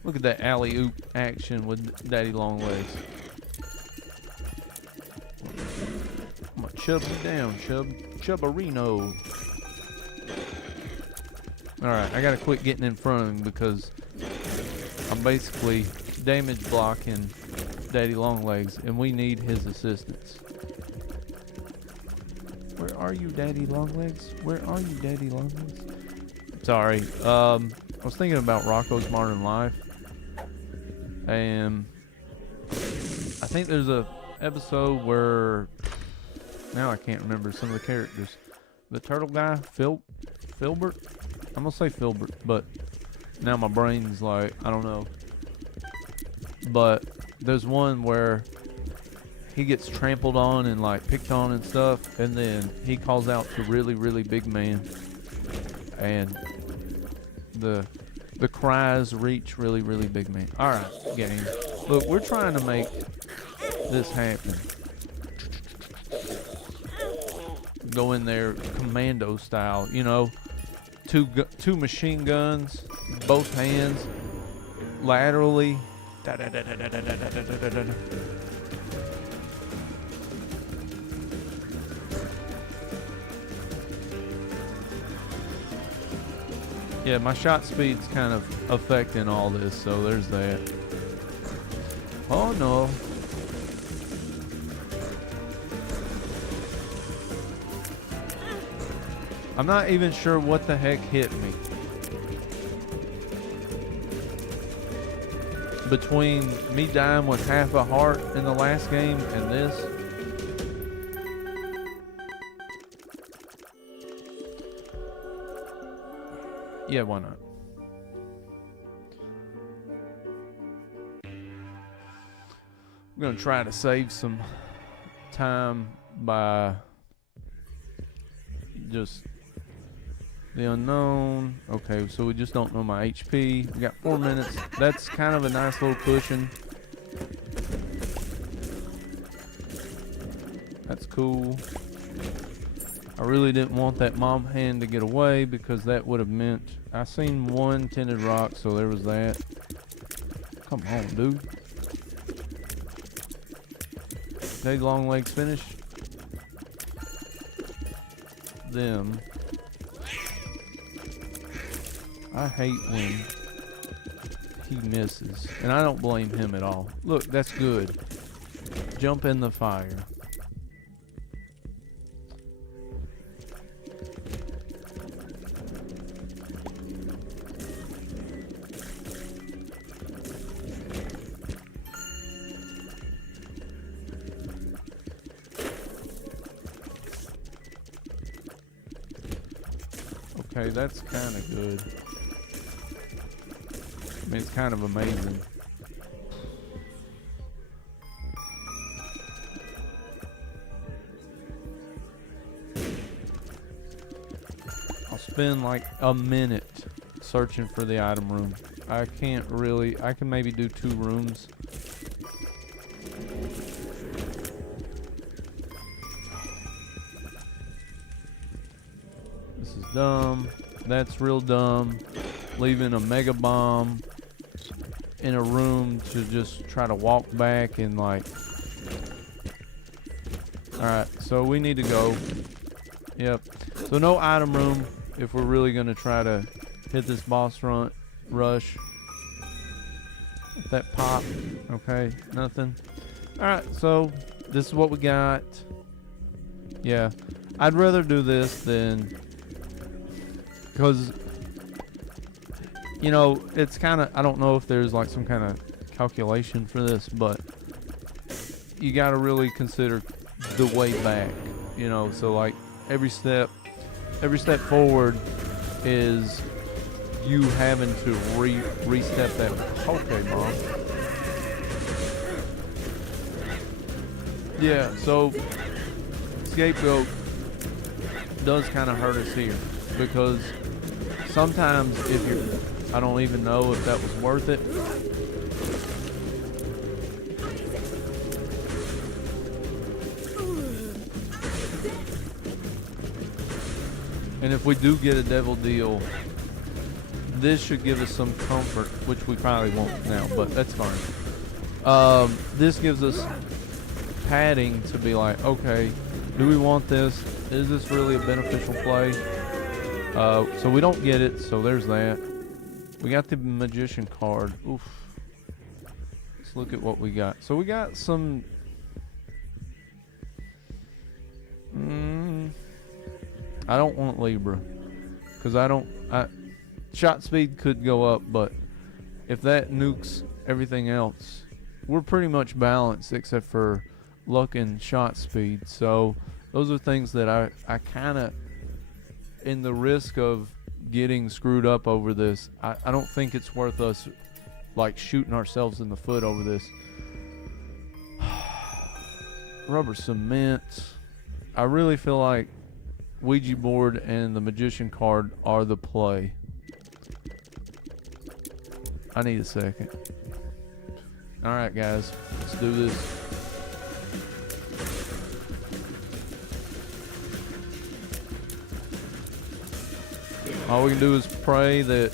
Look at that alley-oop action with Daddy Longlegs. I'm gonna chub you down, Chubberino. Alright, I gotta quit getting in front of him because I'm basically damage blocking Daddy Longlegs, and we need his assistance. Where are you, Daddy Longlegs? Where are you, Daddy Longlegs? Sorry. I was thinking about Rocko's Modern Life, and I think there's a episode where now I can't remember some of the characters. The turtle guy, Filbert. I'm gonna say Filbert, but now my brain's like, I don't know. But there's one where he gets trampled on and like picked on and stuff, and then he calls out to really, really big man, and the cries reach really, really big man. Alright, game. Look, we're trying to make this happen. Go in there commando style, you know. Two machine guns, both hands, laterally. Yeah, my shot speed's kind of affecting all this, so there's that. Oh no. I'm not even sure what the heck hit me. Between me dying with half a heart in the last game and this. Yeah, why not? I'm gonna try to save some time by just the unknown. Okay, so we just don't know my HP. We got 4 minutes. That's kind of a nice little cushion. That's cool. I really didn't want that mob hand to get away because that would have meant I seen one tinted rock, so there was that. Come on, dude. Daddy Longlegs finish them. I hate when he misses, and I don't blame him at all. Look, that's good. Jump in the fire. Okay, that's kind of good. I mean, it's kind of amazing. I'll spend like a minute searching for the item room. I can't really, I can maybe do 2 rooms. This is dumb. That's real dumb. Leaving a mega bomb in a room to just try to walk back and like. Alright, so we need to go. Yep. So no item room if we're really going to try to hit this boss rush. That pop. Okay, nothing. Alright, so this is what we got. Yeah, I'd rather do this than, because, you know, it's kind of, I don't know if there's like some kind of calculation for this, but you got to really consider the way back, you know. So like every step forward is you having to re-step that. Okay, Mom. Yeah, so scapegoat does kind of hurt us here, because sometimes if you're, I don't even know if that was worth it. And if we do get a devil deal, this should give us some comfort, which we probably won't now, but that's fine. This gives us padding to be like, okay, do we want this? Is this really a beneficial play? So we don't get it, so there's that. We got the magician card. Oof. Let's look at what we got. So we got some... I don't want Libra, because shot speed could go up, but if that nukes everything else, we're pretty much balanced except for luck and shot speed. So those are things that I kind of, in the risk of getting screwed up over this, I don't think it's worth us like shooting ourselves in the foot over this. Rubber cement. I really feel like Ouija board and the magician card are the play. I need a second. Alright guys, let's do this. All we can do is pray that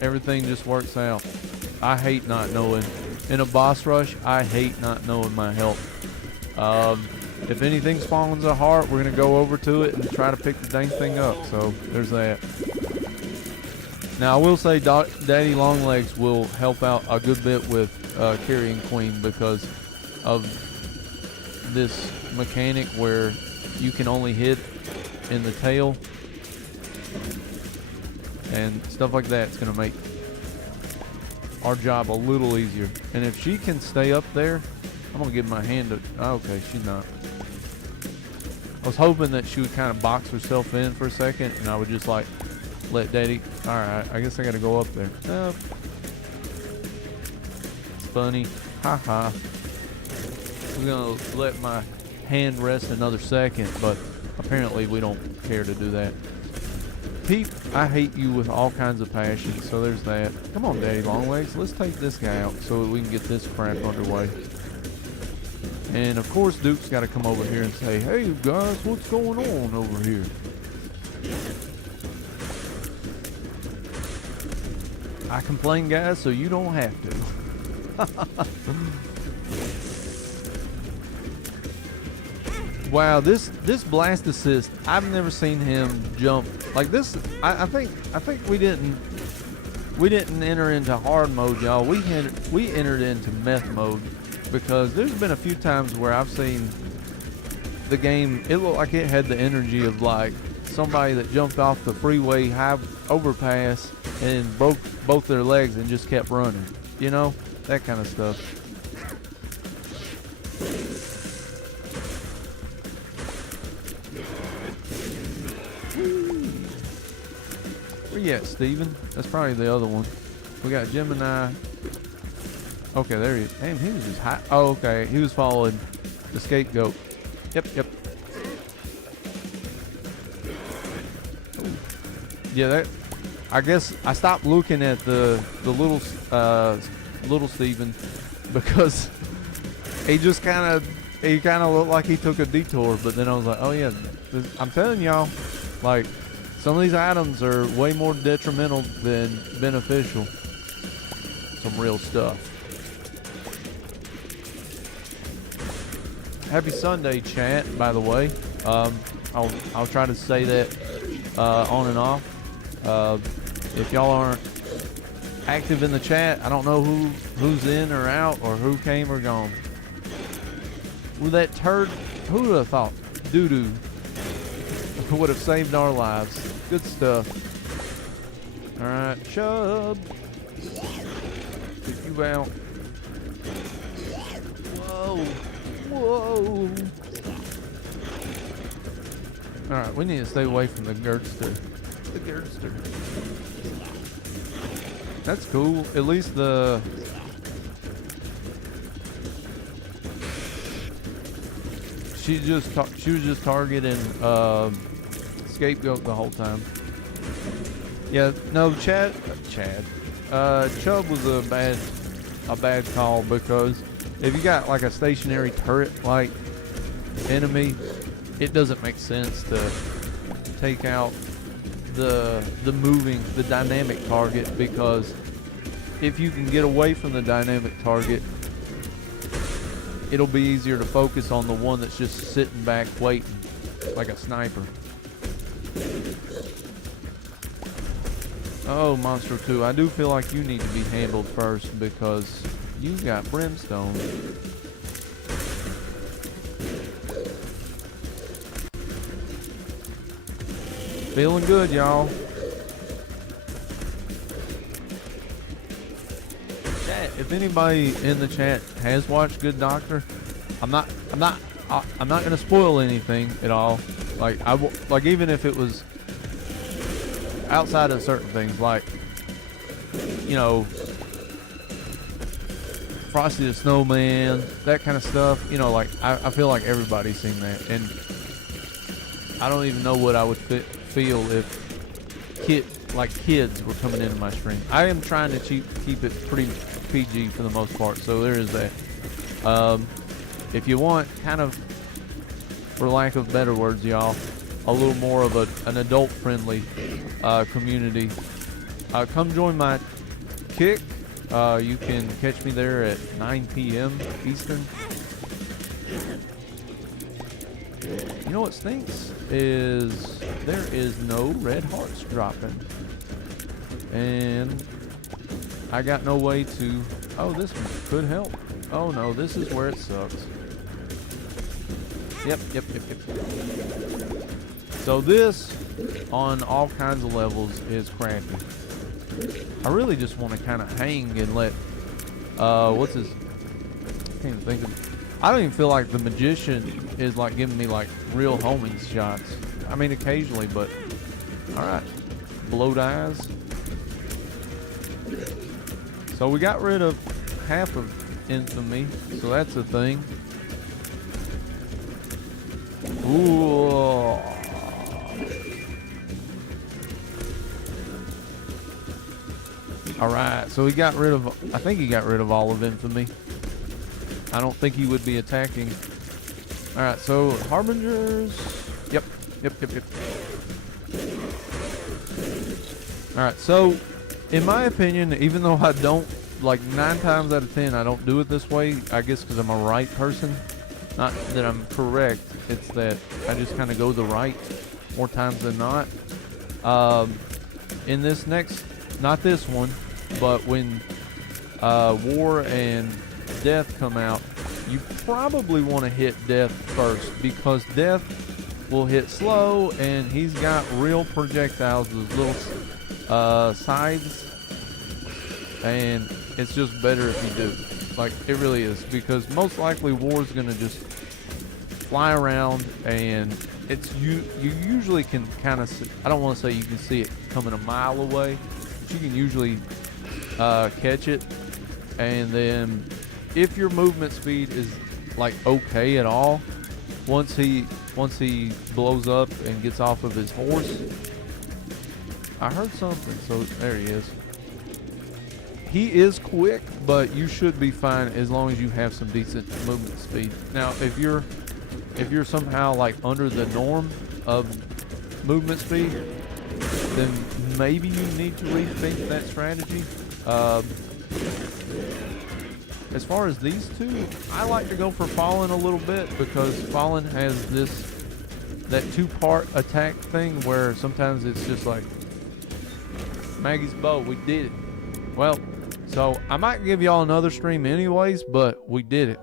everything just works out. I hate not knowing. In a boss rush, I hate not knowing my health. If anything spawns a heart, we're going to go over to it and try to pick the dang thing up. So, there's that. Now, I will say Daddy Longlegs will help out a good bit with carrying Queen, because of this mechanic where you can only hit in the tail. And stuff like that is going to make our job a little easier. And if she can stay up there, I'm going to give my hand to... Okay, she's not. I was hoping that she would kind of box herself in for a second, and I would just like let Daddy... Alright, I guess I got to go up there. Nope. It's funny. Haha. We're going to let my hand rest another second, but apparently we don't care to do that. Pete, I hate you with all kinds of passion, so there's that. Come on, Daddy Longlegs, let's take this guy out so that we can get this crap underway. And of course, Duke's got to come over here and say, "Hey guys, what's going on over here?" I complain, guys, so you don't have to. Wow, this blast assist, I've never seen him jump like this. I think we didn't enter into hard mode, y'all. We entered into meth mode, because there's been a few times where I've seen the game, it looked like it had the energy of like somebody that jumped off the freeway high overpass and broke both their legs and just kept running, you know, that kind of stuff. Where you at, Steven? That's probably the other one. We got Gemini. Okay, there he is. Damn, he was just high. Oh, okay. He was following the scapegoat. Yep. Ooh. Yeah, that. I guess I stopped looking at the little Steven, because he just kind of looked like he took a detour. But then I was like, oh yeah, I'm telling y'all, like, some of these items are way more detrimental than beneficial. Some real stuff. Happy Sunday, chat, by the way. I'll try to say that on and off. If y'all aren't active in the chat, I don't know who's in or out or who came or gone. With that turd, who would have thought doo-doo would have saved our lives? Good stuff. Alright, Chub. Get you out. Whoa. Whoa. Alright, we need to stay away from the Gertster. The Gertster. That's cool. At least the... She was just targeting Scapegoat the whole time. Yeah, no, Chub was a bad call, because if you got like a stationary turret like enemy, it doesn't make sense to take out the dynamic target, because if you can get away from the dynamic target, it'll be easier to focus on the one that's just sitting back waiting like a sniper. Oh, Monster 2, I do feel like you need to be handled first, because you got brimstone. Feeling good, y'all. Chat, if anybody in the chat has watched Good Doctor, I'm not gonna spoil anything at all. Like even if it was outside of certain things, like, you know, Frosty the Snowman, that kind of stuff. You know, like I feel like everybody's seen that, and I don't even know what I would feel if kids were coming into my stream. I am trying to keep it pretty PG for the most part, so there is that. If you want, kind of, for lack of better words, y'all, a little more of an adult-friendly community, come join my kick. You can catch me there at 9 p.m. Eastern. You know what stinks is there is no red hearts dropping, and I got no way to. Oh, this one could help. Oh no, this is where it sucks. Yep. So this, on all kinds of levels, is crappy. I really just want to kind of hang and let, what's his, I can't even think of, I don't even feel like the Magician is like giving me like real homing shots. I mean occasionally, but, alright. Blowed eyes. So we got rid of half of Infamy, so that's a thing. Ooh. Alright, so he got rid of, I think he got rid of all of Infamy. I don't think he would be attacking. Alright, so Harbingers. Yep. Alright, so in my opinion, even though I don't, like 9 times out of 10, I don't do it this way, I guess because I'm a right person. Not that I'm correct, it's that I just kind of go the right more times than not. In this next, not this one, but when War and Death come out, you probably want to hit Death first, because Death will hit slow, and he's got real projectiles, those little sides, and it's just better if you do. Like, it really is, because most likely War's gonna just fly around, and it's you usually can kind of see, I don't want to say you can see it coming a mile away, but you can usually catch it. And then if your movement speed is like okay at all, once he blows up and gets off of his horse, I heard something, so there he is. He is quick, but you should be fine as long as you have some decent movement speed. Now, if you're somehow like under the norm of movement speed, then maybe you need to rethink that strategy. As far as these two, I like to go for Fallen a little bit, because Fallen has that 2-part attack thing where sometimes it's just like Maggie's bow. We did it. Well, so I might give y'all another stream anyways, but we did it.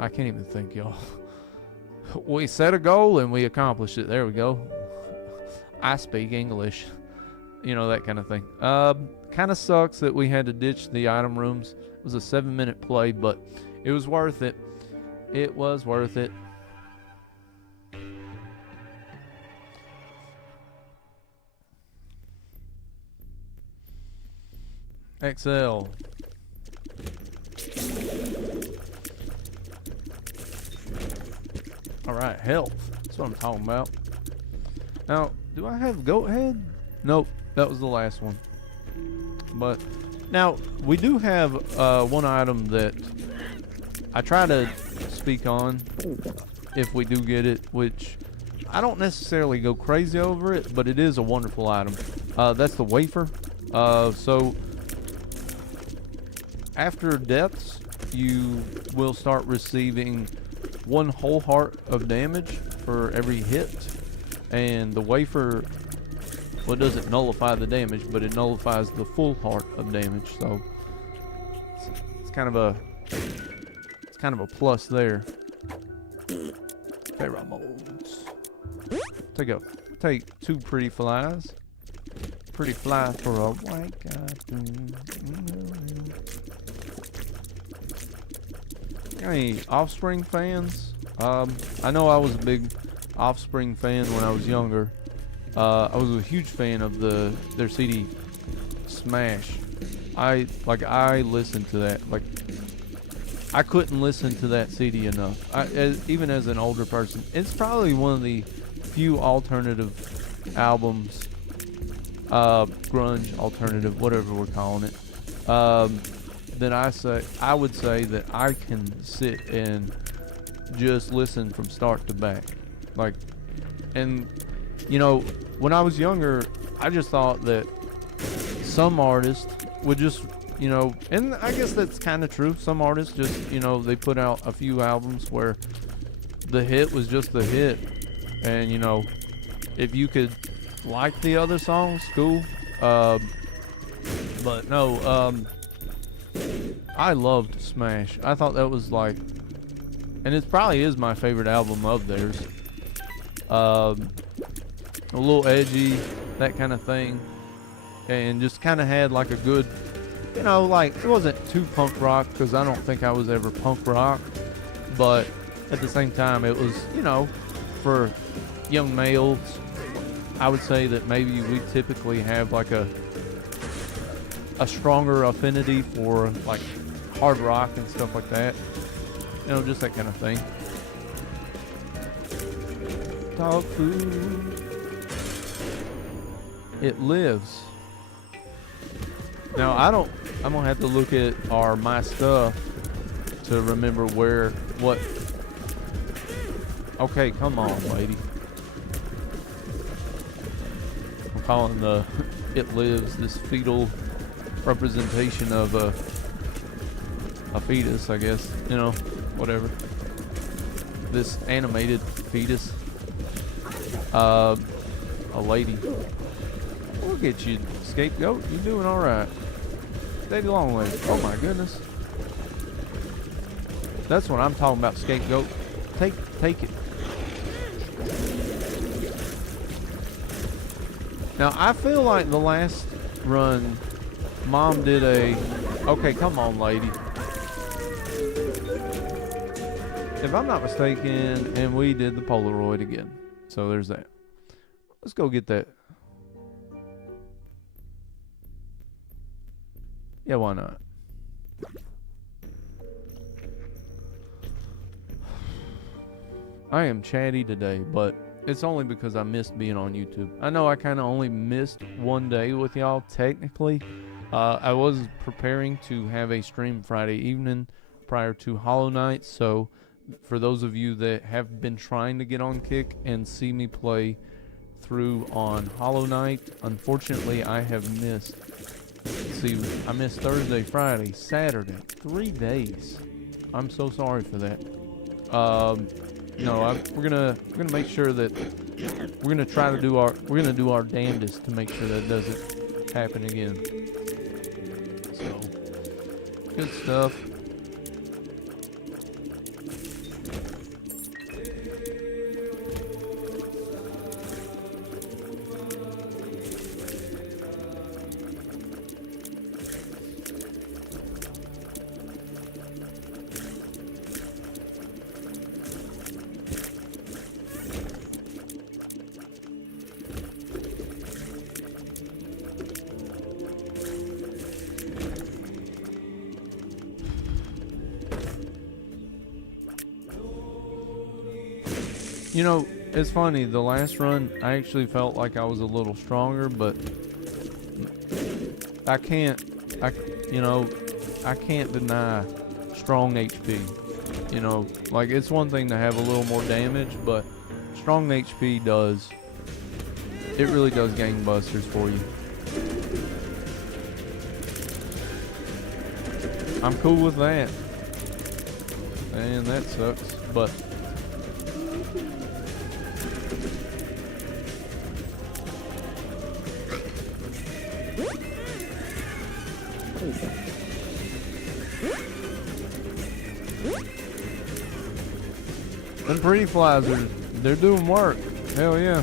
I can't even think, y'all. We set a goal and we accomplished it. There we go. I speak English. You know, that kind of thing. Kind of sucks that we had to ditch the item rooms. It was a 7-minute play, but it was worth it. It was worth it. XL. Alright, health. That's what I'm talking about. Now, do I have goat head? Nope, that was the last one. But, now, we do have one item that I try to speak on if we do get it, which I don't necessarily go crazy over it, but it is a wonderful item. That's the wafer. So, after deaths, you will start receiving 1 whole heart of damage for every hit, and the wafer, well, it doesn't nullify the damage, but it nullifies the full heart of damage. So it's kind of a plus there. Okay, Ramos. Take 2 pretty flies. Pretty fly for a white guy. Any Offspring fans? I know I was a big Offspring fan when I was younger. I was a huge fan of their CD Smash. I listened to that. Like, I couldn't listen to that CD enough. Even as an older person, it's probably one of the few alternative albums, grunge alternative, whatever we're calling it, that I would say that I can sit and just listen from start to back. Like, and you know, when I was younger, I just thought that some artists would just, you know, and I guess that's kind of true. Some artists just, you know, they put out a few albums where the hit was just the hit, and you know, if you could like the other songs, cool. But no, I loved Smash. I thought that was like, and it probably is my favorite album of theirs. A little edgy, that kind of thing, and just kind of had like a good, you know, like, it wasn't too punk rock, because I don't think I was ever punk rock, but at the same time, it was, you know, for young males, I would say that maybe we typically have like a stronger affinity for like hard rock and stuff like that, you know, just that kind of thing. Dog food. It lives. Now I'm gonna have to look at my stuff to remember what. Okay, come on, lady. I'm calling It Lives this fetal representation of a fetus, I guess. You know, whatever. This animated fetus. A lady. Look at you, scapegoat. You doing all right? Steady long way. Oh my goodness. That's what I'm talking about, scapegoat. Take it. Now I feel like the last run, Mom did okay, come on, lady. If I'm not mistaken, and we did the Polaroid again. So there's that. Let's go get that. Yeah, why not? I am chatty today, but it's only because I missed being on YouTube. I know I kind of only missed one day with y'all, technically. I was preparing to have a stream Friday evening prior to Hollow Knight, so for those of you that have been trying to get on Kick and see me play through on Hollow Knight, unfortunately I have missed. See, I missed Thursday, Friday, Saturday, 3 days. I'm so sorry for that. No, we're gonna make sure that we're gonna try to do our damnedest to make sure that doesn't happen again. So good stuff. You know, it's funny, the last run, I actually felt like I was a little stronger, but I can't deny strong HP. You know, like, it's one thing to have a little more damage, but strong HP it really does gangbusters for you. I'm cool with that. And that sucks, but them pretty flies they're doing work. Hell yeah.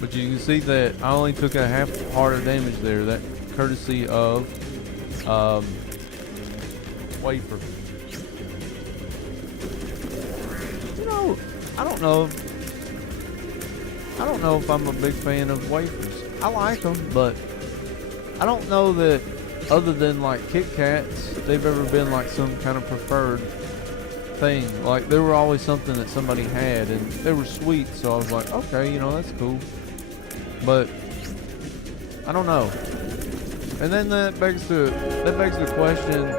But you can see that I only took a half heart of damage there. That courtesy of wafer. You know, I don't know if I'm a big fan of wafers. I like them, but I don't know that other than like Kit Kats, they've ever been like some kind of preferred thing. Like, they were always something that somebody had, and they were sweet, so I was like, okay, you know, that's cool. But I don't know. And then that begs the question,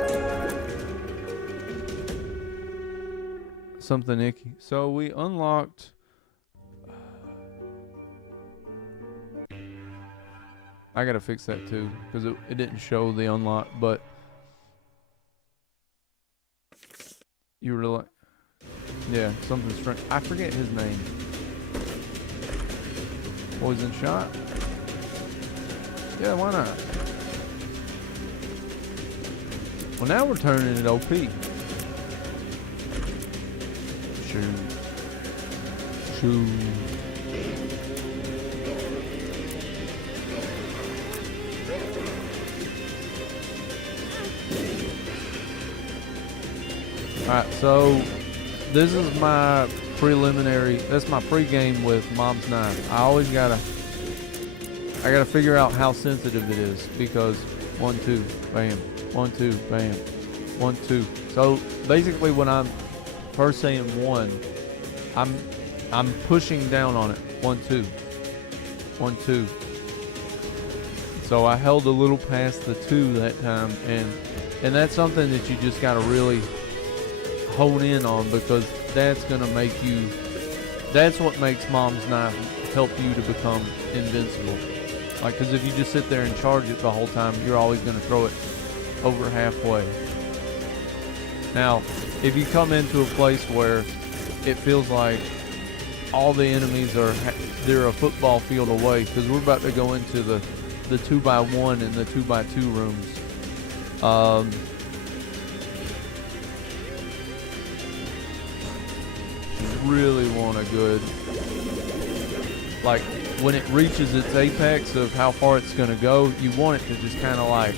something icky. So we unlocked. I gotta fix that too, because it didn't show the unlock, but you were like, yeah, something strange. I forget his name. Poison shot? Yeah, why not? Well, now we're turning it OP. Shoot. Alright, so this is my preliminary, that's my pregame with Mom's Knife. I gotta figure out how sensitive it is, because 1, 2, bam, 1, 2, bam, 1, 2. So basically when I'm first saying 1, I'm pushing down on it. 1, 2, 1, 2. So I held a little past the 2 that time, and that's something that you just gotta really hone in on, because that's what makes Mom's Knife help you to become invincible. Like, because if you just sit there and charge it the whole time, you're always going to throw it over halfway. Now, if you come into a place where it feels like all the enemies they're a football field away, because we're about to go into the 2x1 and the 2x2 rooms. Really want a good, like, when it reaches its apex of how far it's going to go, you want it to just kind of like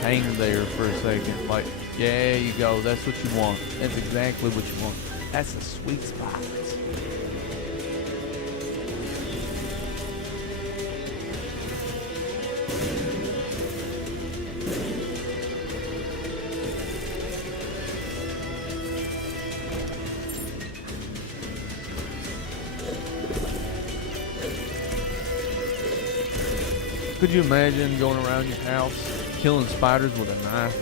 hang there for a second. Like, yeah, there you go. That's what you want. That's exactly what you want. That's a sweet spot. Could you imagine going around your house killing spiders with a knife?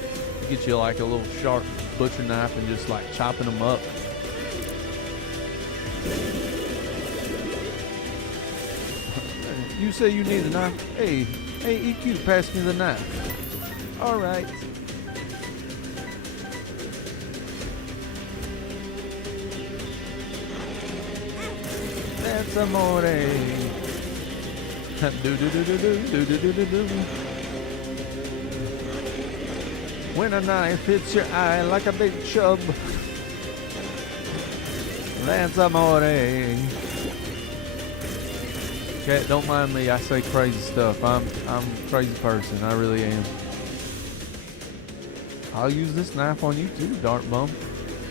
Get you like a little sharp butcher knife and just like chopping them up. You say you need a knife? Hey, EQ, pass me the knife. All right. That's amore. Do do do do do do do do do. When a knife hits your eye like a big chub, that's amore. Chat, don't mind me. I say crazy stuff. I'm a crazy person. I really am. I'll use this knife on you too, Dart Bum.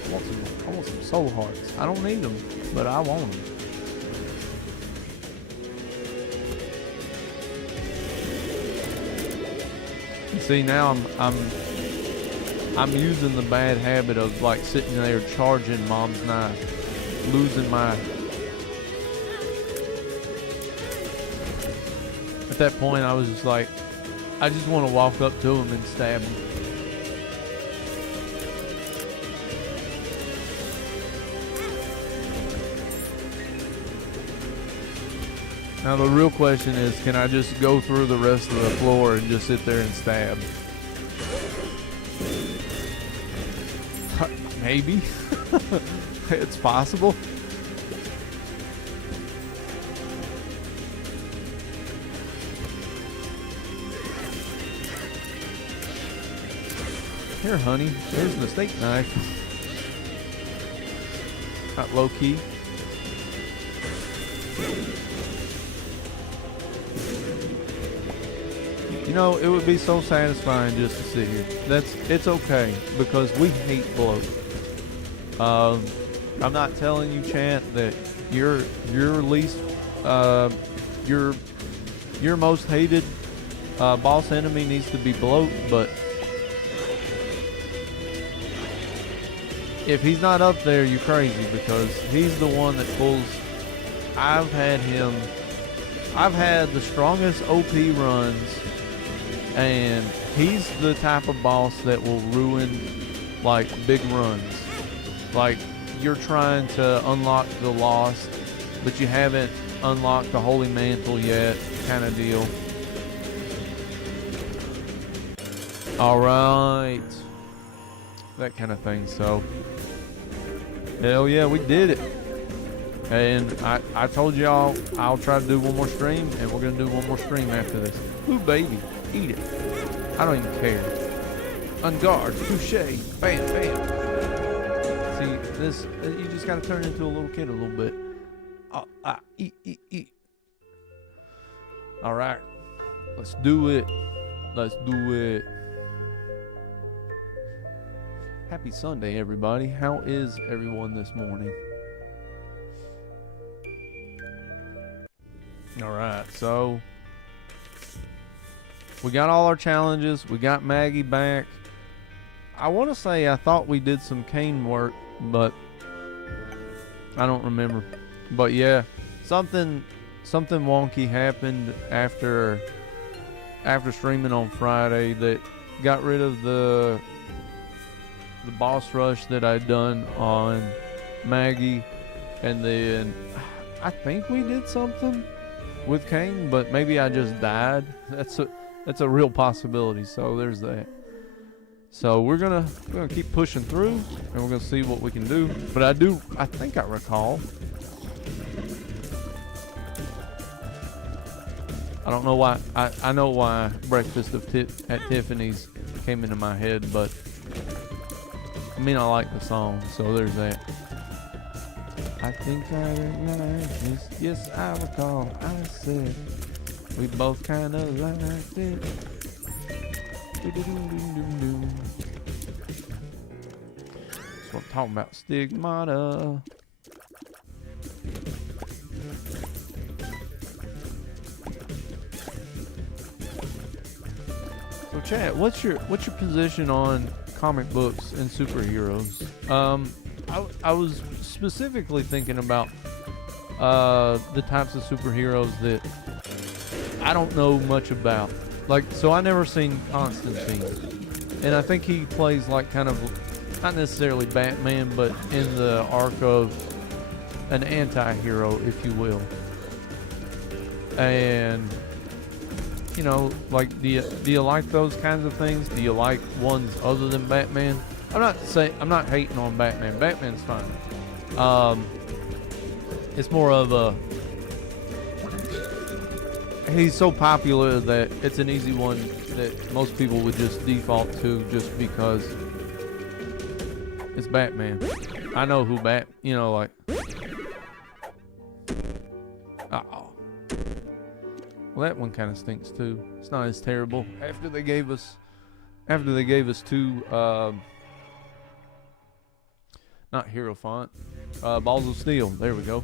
I want some soul hearts. I don't need them, but I want them. See, now I'm using the bad habit of like sitting there charging Mom's knife, losing my. At that point, I was just like, I just want to walk up to him and stab him. Now the real question is, can I just go through the rest of the floor and just sit there and stab? Maybe. It's possible. Here, honey, here's the steak knife. Not low key. You know, it would be so satisfying just to sit here. It's okay, because we hate bloat. I'm not telling you, Chant, that your least, your most hated boss enemy needs to be bloat, but if he's not up there, you're crazy, because he's the one that pulls. I've had the strongest OP runs, and he's the type of boss that will ruin like big runs. Like, you're trying to unlock the Lost, but you haven't unlocked the Holy Mantle yet, kind of deal. Alright. That kind of thing. So, hell yeah, we did it. And I told y'all I'll try to do one more stream, and we're going to do one more stream after this. Ooh, baby. Eat it. I don't even care. On guard. Touche. Bam, bam. See, this, you just got to turn into a little kid a little bit. Eat. All right. Let's do it. Let's do it. Happy Sunday, everybody. How is everyone this morning? All right, so we got all our challenges. We got Maggie back. I want to say I thought we did some Kane work, but I don't remember. But yeah, something wonky happened after streaming on Friday that got rid of the boss rush that I'd done on Maggie, and then I think we did something with Kane, but maybe I just died. That's a real possibility. So there's that. So we're gonna keep pushing through, and we're gonna see what we can do. But I think I recall. I don't know why. I know why Breakfast at Tiffany's came into my head, but I mean, I like the song, so there's that. I think I recognize this. Yes, I recall. I said we both kind of liked it. That's what I'm talking about. Stigmata. So, chat, what's your position on comic books and superheroes? I was specifically thinking about the types of superheroes that I don't know much about. Like, so I never seen Constantine, and I think he plays like kind of not necessarily Batman, but in the arc of an anti-hero, if you will. And you know, like, do you like those kinds of things? Do you like ones other than Batman? I'm not hating on Batman. Batman's fine. It's more of a, he's so popular that it's an easy one that most people would just default to just because it's Batman. I know who you know, like, well, that one kind of stinks too. It's not as terrible. After they gave us two, not Hero Font, Balls of Steel. There we go.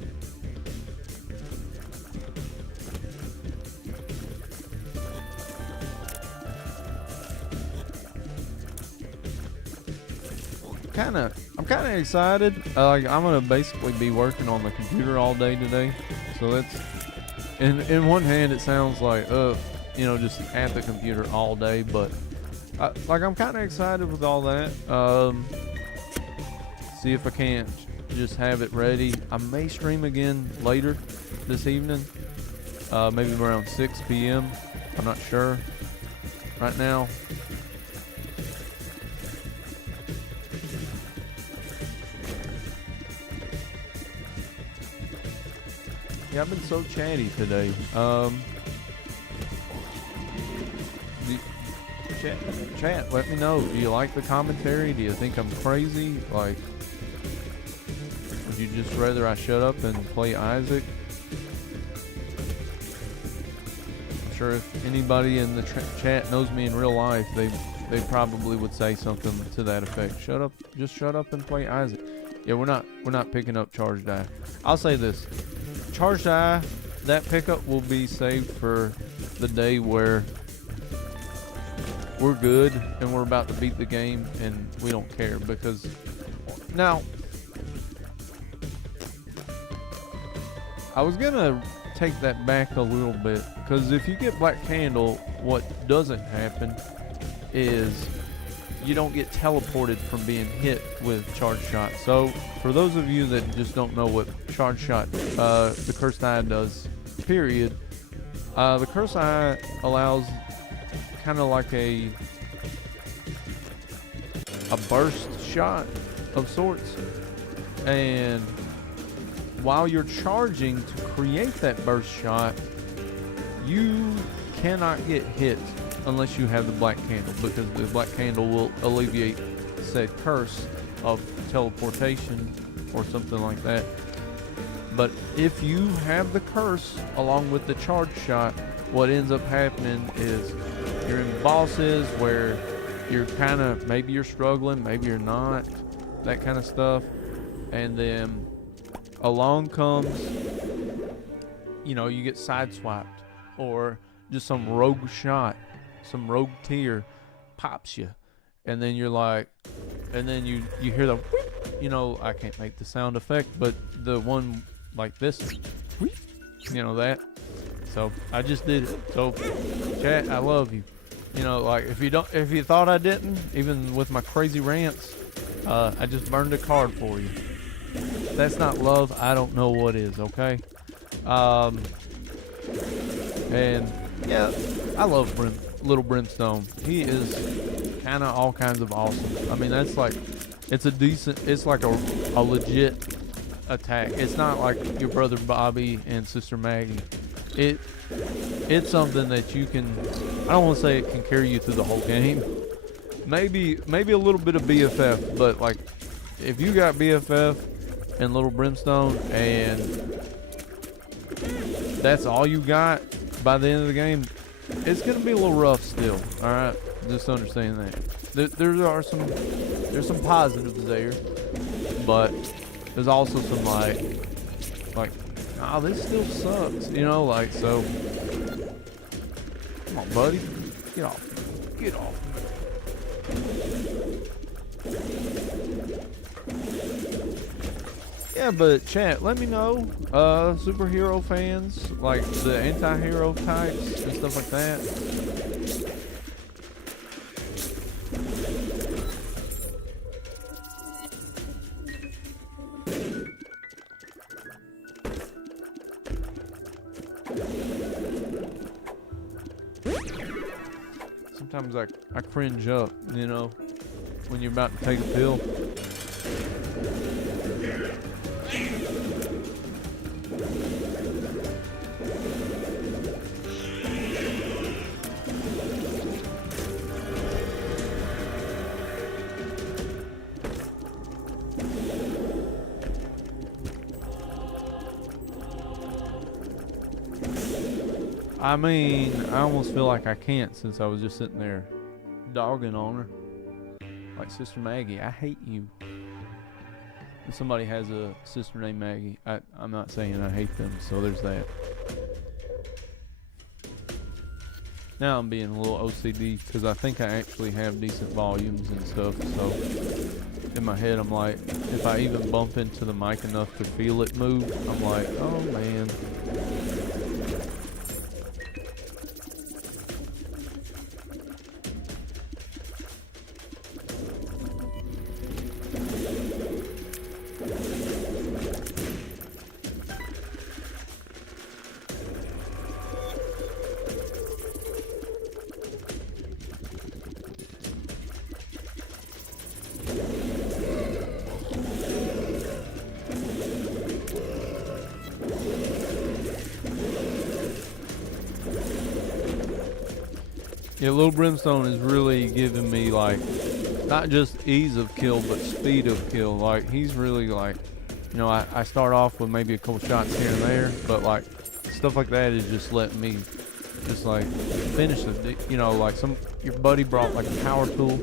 I'm kind of excited. Like, I'm gonna basically be working on the computer all day today, so that's. In one hand, it sounds like, you know, just at the computer all day, but like, I'm kind of excited with all that. See if I can't just have it ready. I may stream again later this evening, maybe around 6 p.m. I'm not sure right now. Yeah, I've been so chatty today. Chat, let me know. Do you like the commentary? Do you think I'm crazy? Like, would you just rather I shut up and play Isaac? I'm sure if anybody in the chat knows me in real life, they probably would say something to that effect. Shut up, just shut up and play Isaac. Yeah, we're not picking up Charged Eye. I'll say this. Charged Eye, that pickup will be saved for the day where we're good and we're about to beat the game and we don't care, because now I was gonna take that back a little bit, because if you get Black Candle, what doesn't happen is you don't get teleported from being hit with Charge Shot. So for those of you that just don't know what Charge Shot, the Cursed Eye does, period, the Cursed Eye allows kind of like a burst shot of sorts, and while you're charging to create that burst shot, you cannot get hit unless you have the Black Candle, because the Black Candle will alleviate said curse of teleportation or something like that. But if you have the curse along with the charge shot, what ends up happening is you're in bosses where you're kind of, maybe you're struggling, maybe you're not, that kind of stuff, and then along comes, you know, you get sideswiped, or just some rogue shot, some rogue tier pops you, and then you're like, and then you hear the, you know, I can't make the sound effect, but the one like this, you know, that. So I just did it. So chat, I love you. You know, like, if you thought I didn't, even with my crazy rants, I just burned a card for you. If that's not love, I don't know what is. Okay. And yeah, I love Little Brimstone. He is kind of all kinds of awesome. I mean, that's like, it's like a legit attack. It's not like your brother Bobby and sister Maggie. It's something that you can, I don't want to say it can carry you through the whole game. Maybe a little bit of BFF, but like, if you got BFF and Little Brimstone and that's all you got by the end of the game, it's gonna be a little rough still. All right, just understand that. There's some positives there, but there's also some like, oh, this still sucks, you know, like, so come on, buddy, get off. Yeah, but chat, let me know, superhero fans, like the anti-hero types and stuff like that. sometimes I cringe up, you know, when you're about to take a pill. I mean, I almost feel like I can't since I was just sitting there dogging on her. Like, Sister Maggie, I hate you. If somebody has a sister named Maggie, I'm not saying I hate them, so there's that. Now I'm being a little OCD because I think I actually have decent volumes and stuff, so in my head I'm like, if I even bump into the mic enough to feel it move, I'm like, oh man. Yeah, Little Brimstone is really giving me, like, not just ease of kill, but speed of kill. Like, he's really, like, you know, I start off with maybe a couple shots here and there, but, like, stuff like that is just letting me just, like, finish the, you know, like, your buddy brought, like, a power tool.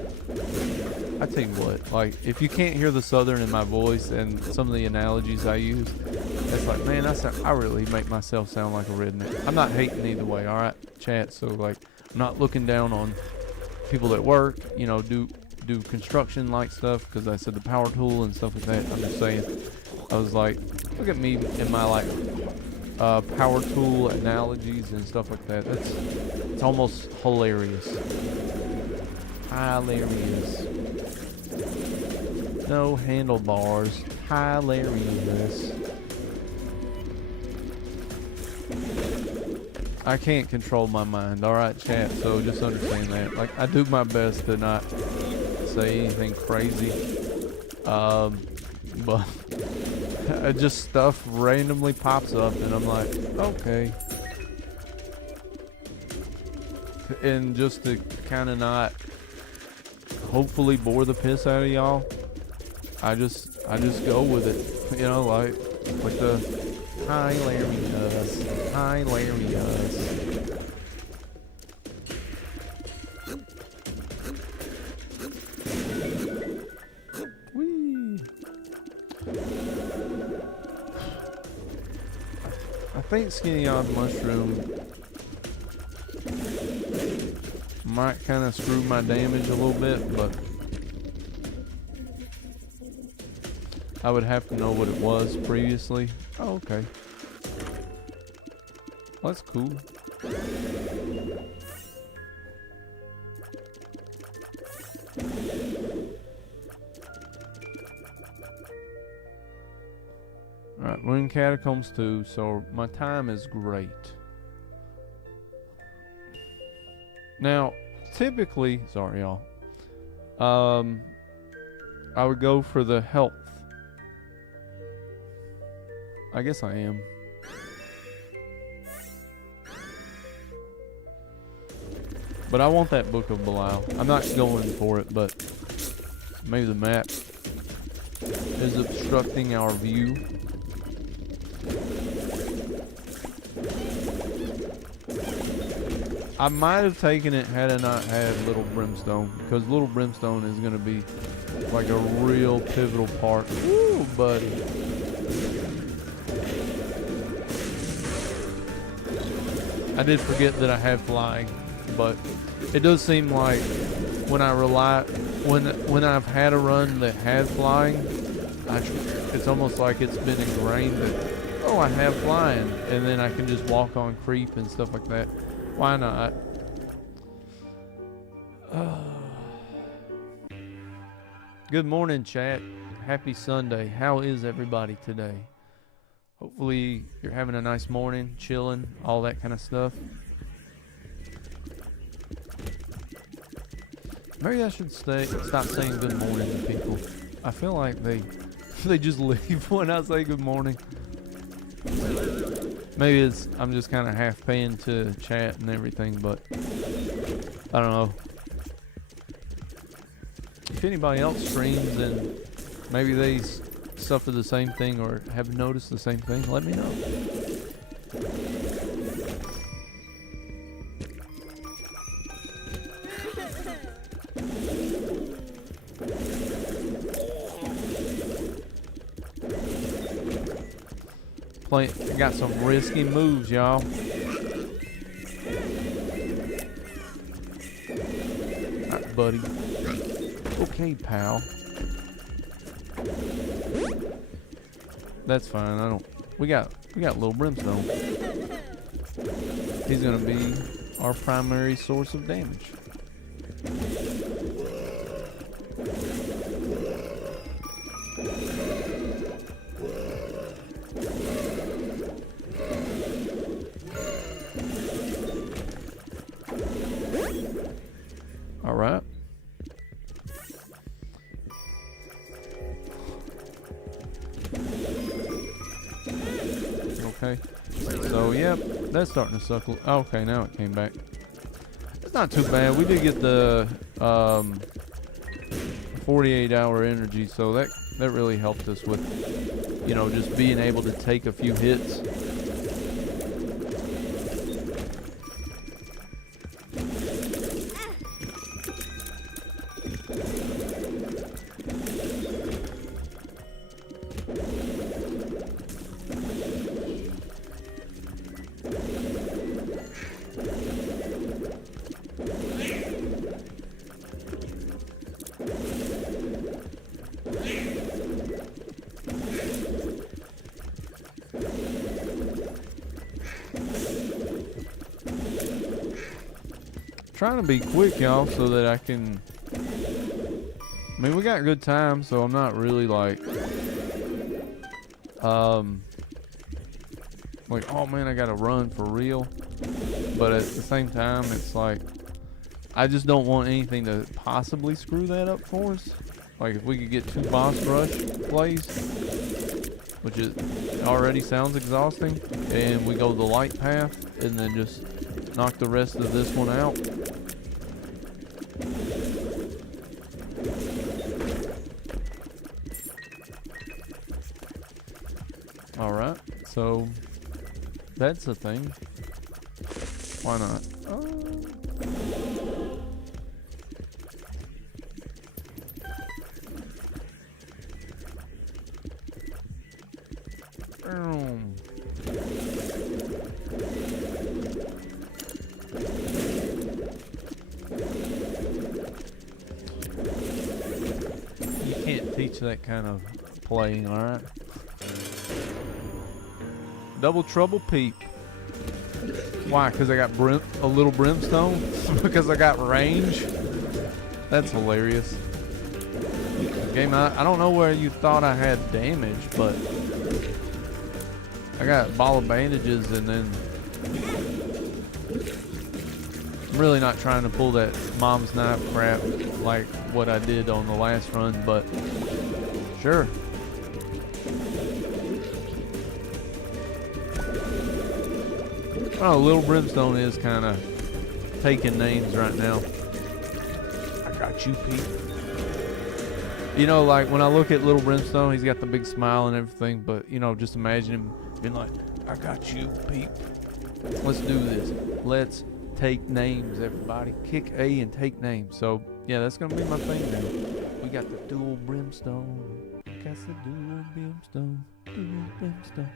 I tell you what, like, if you can't hear the Southern in my voice and some of the analogies I use, it's like, man, I really make myself sound like a redneck. I'm not hating either way, alright, chat, so, like, I'm not looking down on people that work, you know, do construction like stuff, because I said the power tool and stuff like that. I'm just saying, I was like, look at me in my, like, power tool analogies and stuff like that. It's almost hilarious. Hilarious. No handlebars. Hilarious. I can't control my mind, alright, chat, so just understand that. Like, I do my best to not say anything crazy, but just stuff randomly pops up, and I'm like, okay. And just to kind of not, hopefully, bore the piss out of y'all, I just go with it, you know, like the hilarious. Whee. I think Skinny Odd Mushroom might kind of screw my damage a little bit, but I would have to know what it was previously. Oh, okay. That's cool. Alright, we're in Catacombs 2, so my time is great. Now, typically, sorry y'all, I would go for the health. I guess I am. But I want that Book of Belial. I'm not going for it, but maybe the map is obstructing our view. I might have taken it had I not had Little Brimstone, because Little Brimstone is going to be like a real pivotal part. Woo, buddy. I did forget that I had flying, but it does seem like when I've had a run that had flying, it's almost like it's been ingrained that, oh, I have flying, and then I can just walk on creep and stuff like that. Why not? Good morning, chat. Happy Sunday. How is everybody today? Hopefully you're having a nice morning, chilling, all that kind of stuff. Maybe I should stop saying good morning to people. I feel like they just leave when I say good morning. Maybe I'm just kind of half paying to chat and everything, but I don't know. If anybody else streams and maybe they suffer the same thing or have noticed the same thing, let me know. I got some risky moves, y'all. Alright, buddy. Okay, pal. That's fine. We got little brimstone. He's gonna be our primary source of damage. All right. Okay. So, yep, that's starting to suck. Okay, now it came back. It's not too bad. We did get the 48-hour energy, so that really helped us with, you know, just being able to take a few hits. Trying to be quick, y'all, so that I can. I mean, we got good time, so I'm not really like, oh man, I gotta run for real. But at the same time, it's like, I just don't want anything to possibly screw that up for us. Like if we could get 2 boss rush plays, which already sounds exhausting, and we go the light path, and then just knock the rest of this one out. Alright, so that's the thing. Why not? You can't teach that kind of playing, alright? Double trouble peep. Why? Because I got a little brimstone? Because I got range? That's hilarious. Game, I don't know where you thought I had damage, but I got a ball of bandages, and then I'm really not trying to pull that mom's knife crap like what I did on the last run, but sure. Oh, Little Brimstone is kind of taking names right now. I got you, Pete. You know, like when I look at Little Brimstone, he's got the big smile and everything, but you know, just imagine him being like, I got you, Pete. Let's do this. Let's take names, everybody. Kick A and take names. So, yeah, that's going to be my thing now. We got the dual brimstone. Got the dual brimstone. Dual brimstone.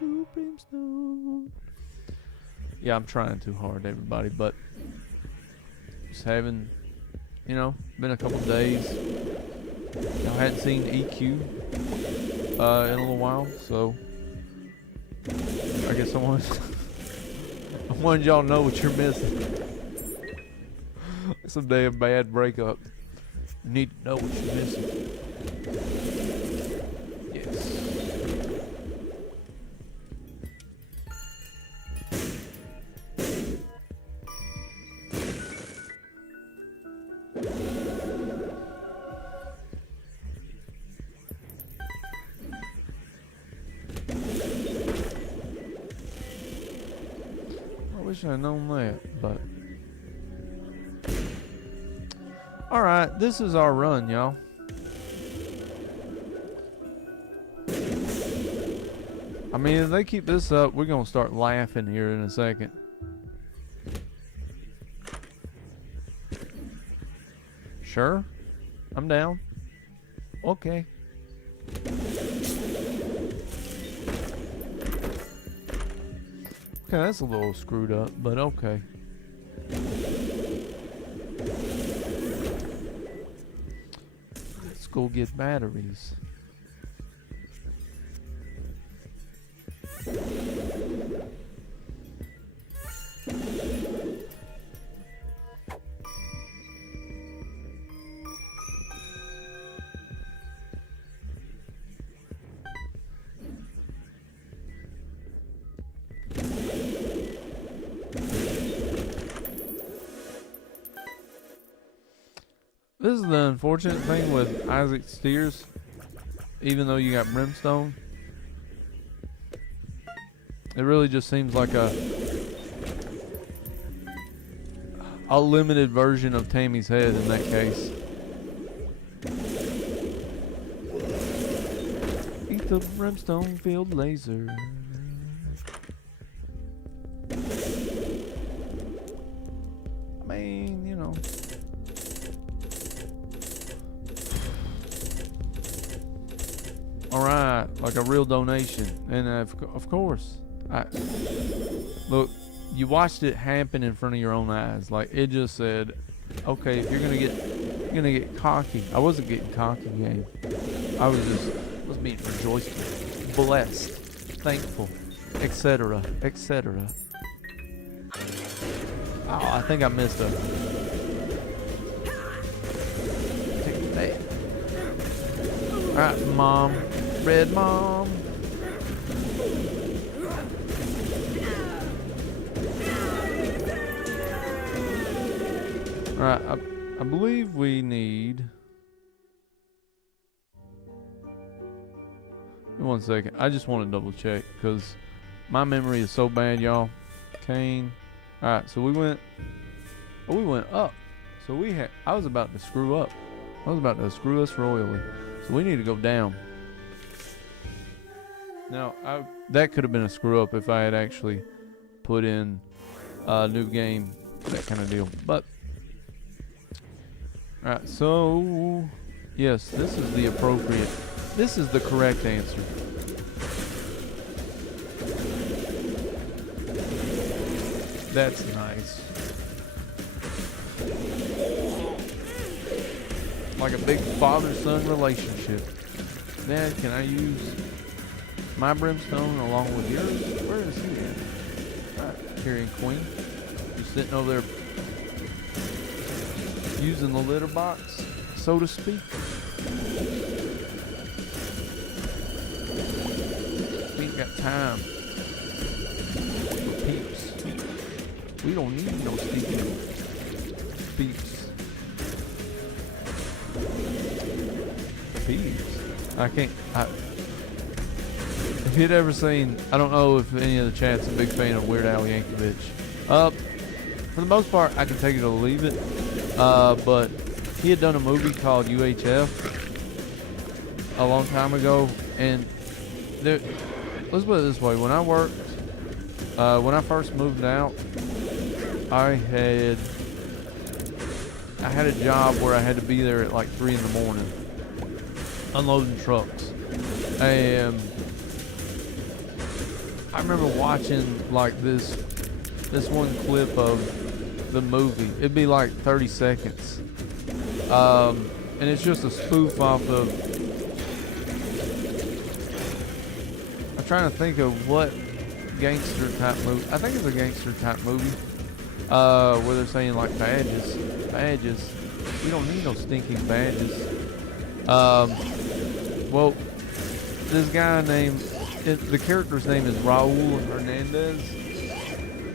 Dual brimstone. Yeah, I'm trying too hard, everybody, but just having, you know, been a couple days. I hadn't seen EQ in a little while, so I guess I wanted y'all to know what you're missing. Some damn bad breakup. You need to know what you're missing. Yes. wish I'd known that, but. Alright, this is our run, y'all. I mean, if they keep this up, we're gonna start laughing here in a second. Sure, I'm down. Okay. Okay, that's a little screwed up, but okay. Let's go get batteries. This is the unfortunate thing with Isaac Steers, even though you got Brimstone. It really just seems like a limited version of Tammy's head in that case. Eat the Brimstone field laser. I mean, you know. Alright, like a real donation. And of course, look, you watched it happen in front of your own eyes. Like, it just said, okay, if you're gonna get cocky. I wasn't getting cocky, game. I was being rejoiced, blessed, thankful, etc., etc. Oh, I think I missed a. Take that. Alright, Mom. Red Mom. Alright, I believe we need. One second. I just want to double check because my memory is so bad, y'all. Cane. Alright, so we went. Oh, we went up. So we had. I was about to screw up. I was about to screw us royally. So we need to go down. Now, that could have been a screw up if I had actually put in a new game, that kind of deal. But, alright, so, yes, this is the appropriate, this is the correct answer. That's nice. Like a big father-son relationship. Dad, can I use my Brimstone along with yours? Where is he at? Alright, Carrying Queen. You're sitting over there using the litter box, so to speak. We ain't got time for peeps. We don't need no stinking peeps. Peeps. I can't. If you'd ever seen, I don't know if any of the chat's a big fan of Weird Al Yankovic. For the most part, I can take it or leave it. But he had done a movie called UHF a long time ago, and let's put it this way: when I worked, when I first moved out, I had a job where I had to be there at like 3 in the morning, unloading trucks, and I remember watching like this one clip of the movie. It'd be like 30 seconds. And it's just a spoof off of. I'm trying to think of what gangster type movie. I think it's a gangster type movie. Where they're saying like badges. We don't need no stinking badges. Well, this guy named. The character's name is Raul Hernandez,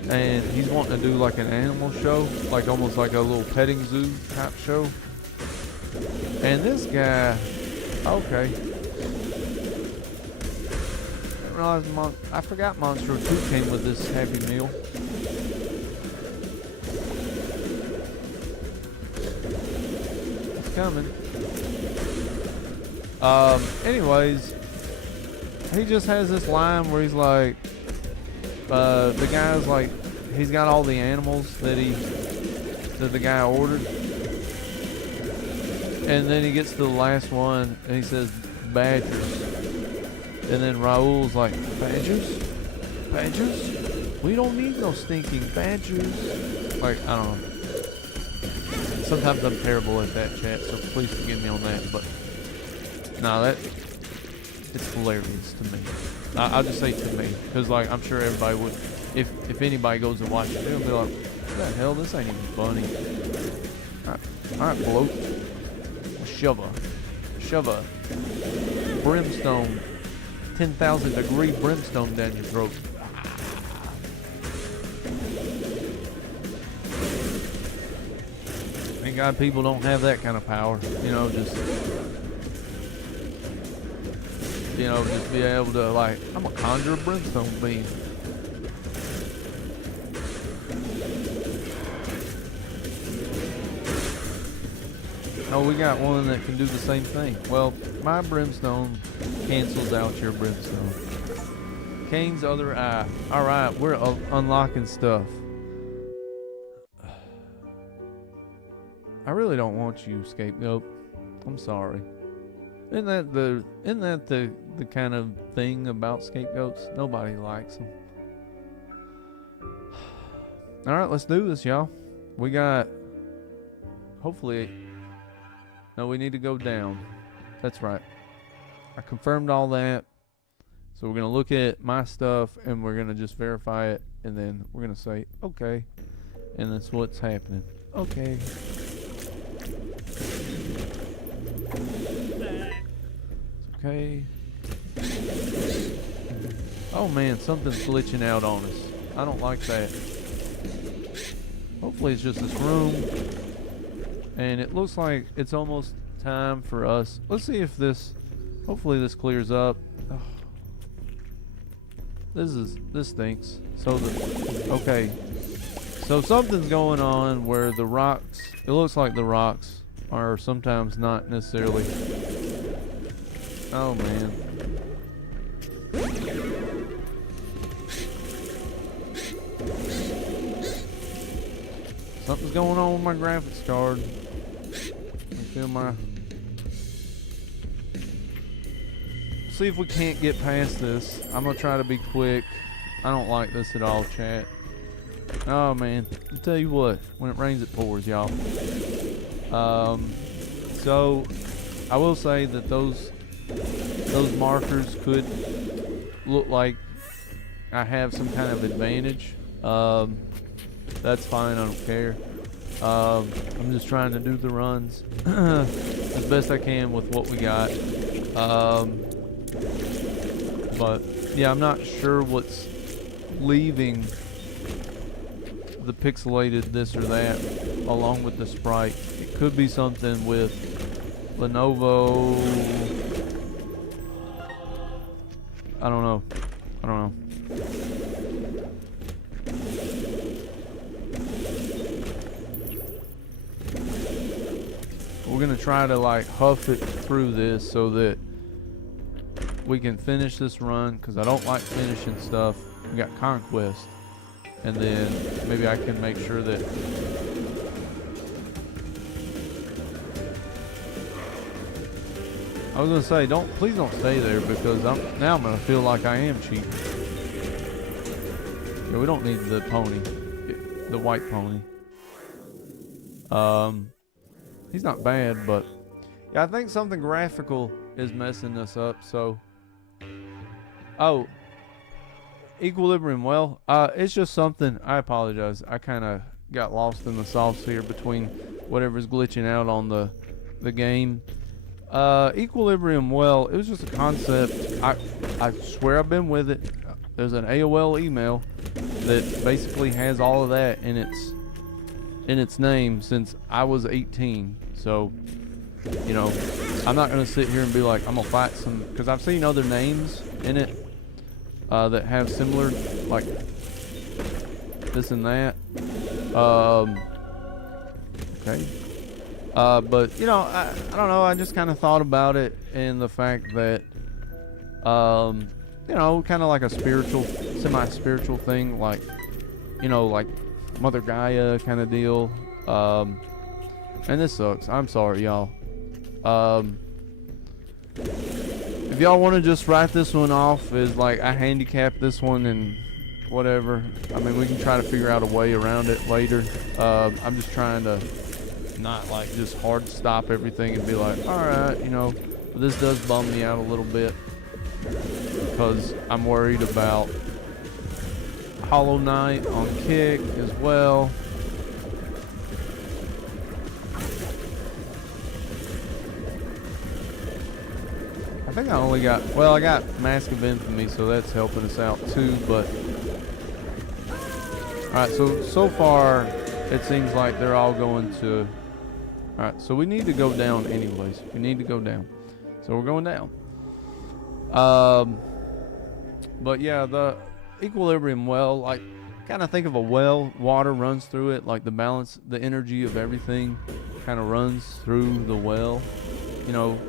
and he's wanting to do like an animal show, like almost like a little petting zoo type show. And this guy, okay, I didn't realize I forgot Monstro 2 came with this Happy Meal. coming. Anyways, he just has this line where he's like, the guy's like, he's got all the animals that the guy ordered, and then he gets to the last one and he says badgers, and then Raul's like, badgers? We don't need no stinking badgers. Like, I don't know. Sometimes I'm terrible at that, chat, so please forgive me on that, but nah, it's hilarious to me. I'll just say to me, because like I'm sure everybody would, if anybody goes and watches it, they'll be like, what the hell, this ain't even funny. Alright, bloke. Shove a brimstone, 10,000 degree brimstone down your throat. Thank God people don't have that kind of power, you know, just be able to, like, I'm gonna conjure a brimstone beam. Oh, we got one that can do the same thing. Well, my brimstone cancels out your brimstone. Kane's other eye. Alright, we're unlocking stuff. I really don't want you, Scapegoat. I'm sorry. Isn't that the kind of thing about scapegoats? Nobody likes them. Alright, let's do this, y'all. We got, hopefully, no, we need to go down. That's right. I confirmed all that. So we're going to look at my stuff and we're going to just verify it. And then we're going to say, okay. And that's what's happening. Okay. Okay. Oh man, something's glitching out on us. I don't like that. Hopefully it's just this room. And it looks like it's almost time for us. Let's see if this, hopefully this clears up. Oh. This stinks. So okay. So something's going on where the rocks, it looks like the rocks are sometimes not necessarily. Oh man. Something's going on with my graphics card. I feel my. See if we can't get past this. I'm gonna try to be quick. I don't like this at all, chat. Oh man, I'll tell you what. When it rains, it pours, y'all. So I will say that those markers could look like I have some kind of advantage. That's fine, I don't care. I'm just trying to do the runs as best I can with what we got. But yeah, I'm not sure what's leaving the pixelated this or that along with the sprite. It could be something with Lenovo. I don't know. We're gonna try to like huff it through this so that we can finish this run, because I don't like finishing stuff. We got Conquest, and then maybe I can make sure that I was gonna say, please don't stay there, because now I'm gonna feel like I am cheating. Yeah, we don't need the pony, the white pony. He's not bad, but yeah, I think something graphical is messing us up. So, oh, equilibrium. Well, it's just something. I apologize. I kind of got lost in the sauce here between whatever's glitching out on the game. Equilibrium. Well, it was just a concept. I swear I've been with it. There's an AOL email that basically has all of that in its name since I was 18. So, you know, I'm not going to sit here and be like, I'm going to fight some, because I've seen other names in it that have similar, like this and that. Okay. But you know, I don't know. I just kind of thought about it in the fact that, you know, kind of like a spiritual, semi-spiritual thing, like, you know, like Mother Gaia kind of deal. And this sucks. I'm sorry, y'all. If y'all want to just write this one off as like I handicapped this one and whatever, I mean, we can try to figure out a way around it later. I'm just trying to not like just hard stop everything and be like, all right, you know, this does bum me out a little bit because I'm worried about Hollow Knight on Kick as well. I think I only got, well, I got Mask of Infamy, so that's helping us out too, but alright, so far it seems like they're all going to, alright, so we need to go down anyways. We need to go down. So we're going down. But yeah, the equilibrium well, like, kind of think of a well, water runs through it, like the balance, the energy of everything kind of runs through the well, you know.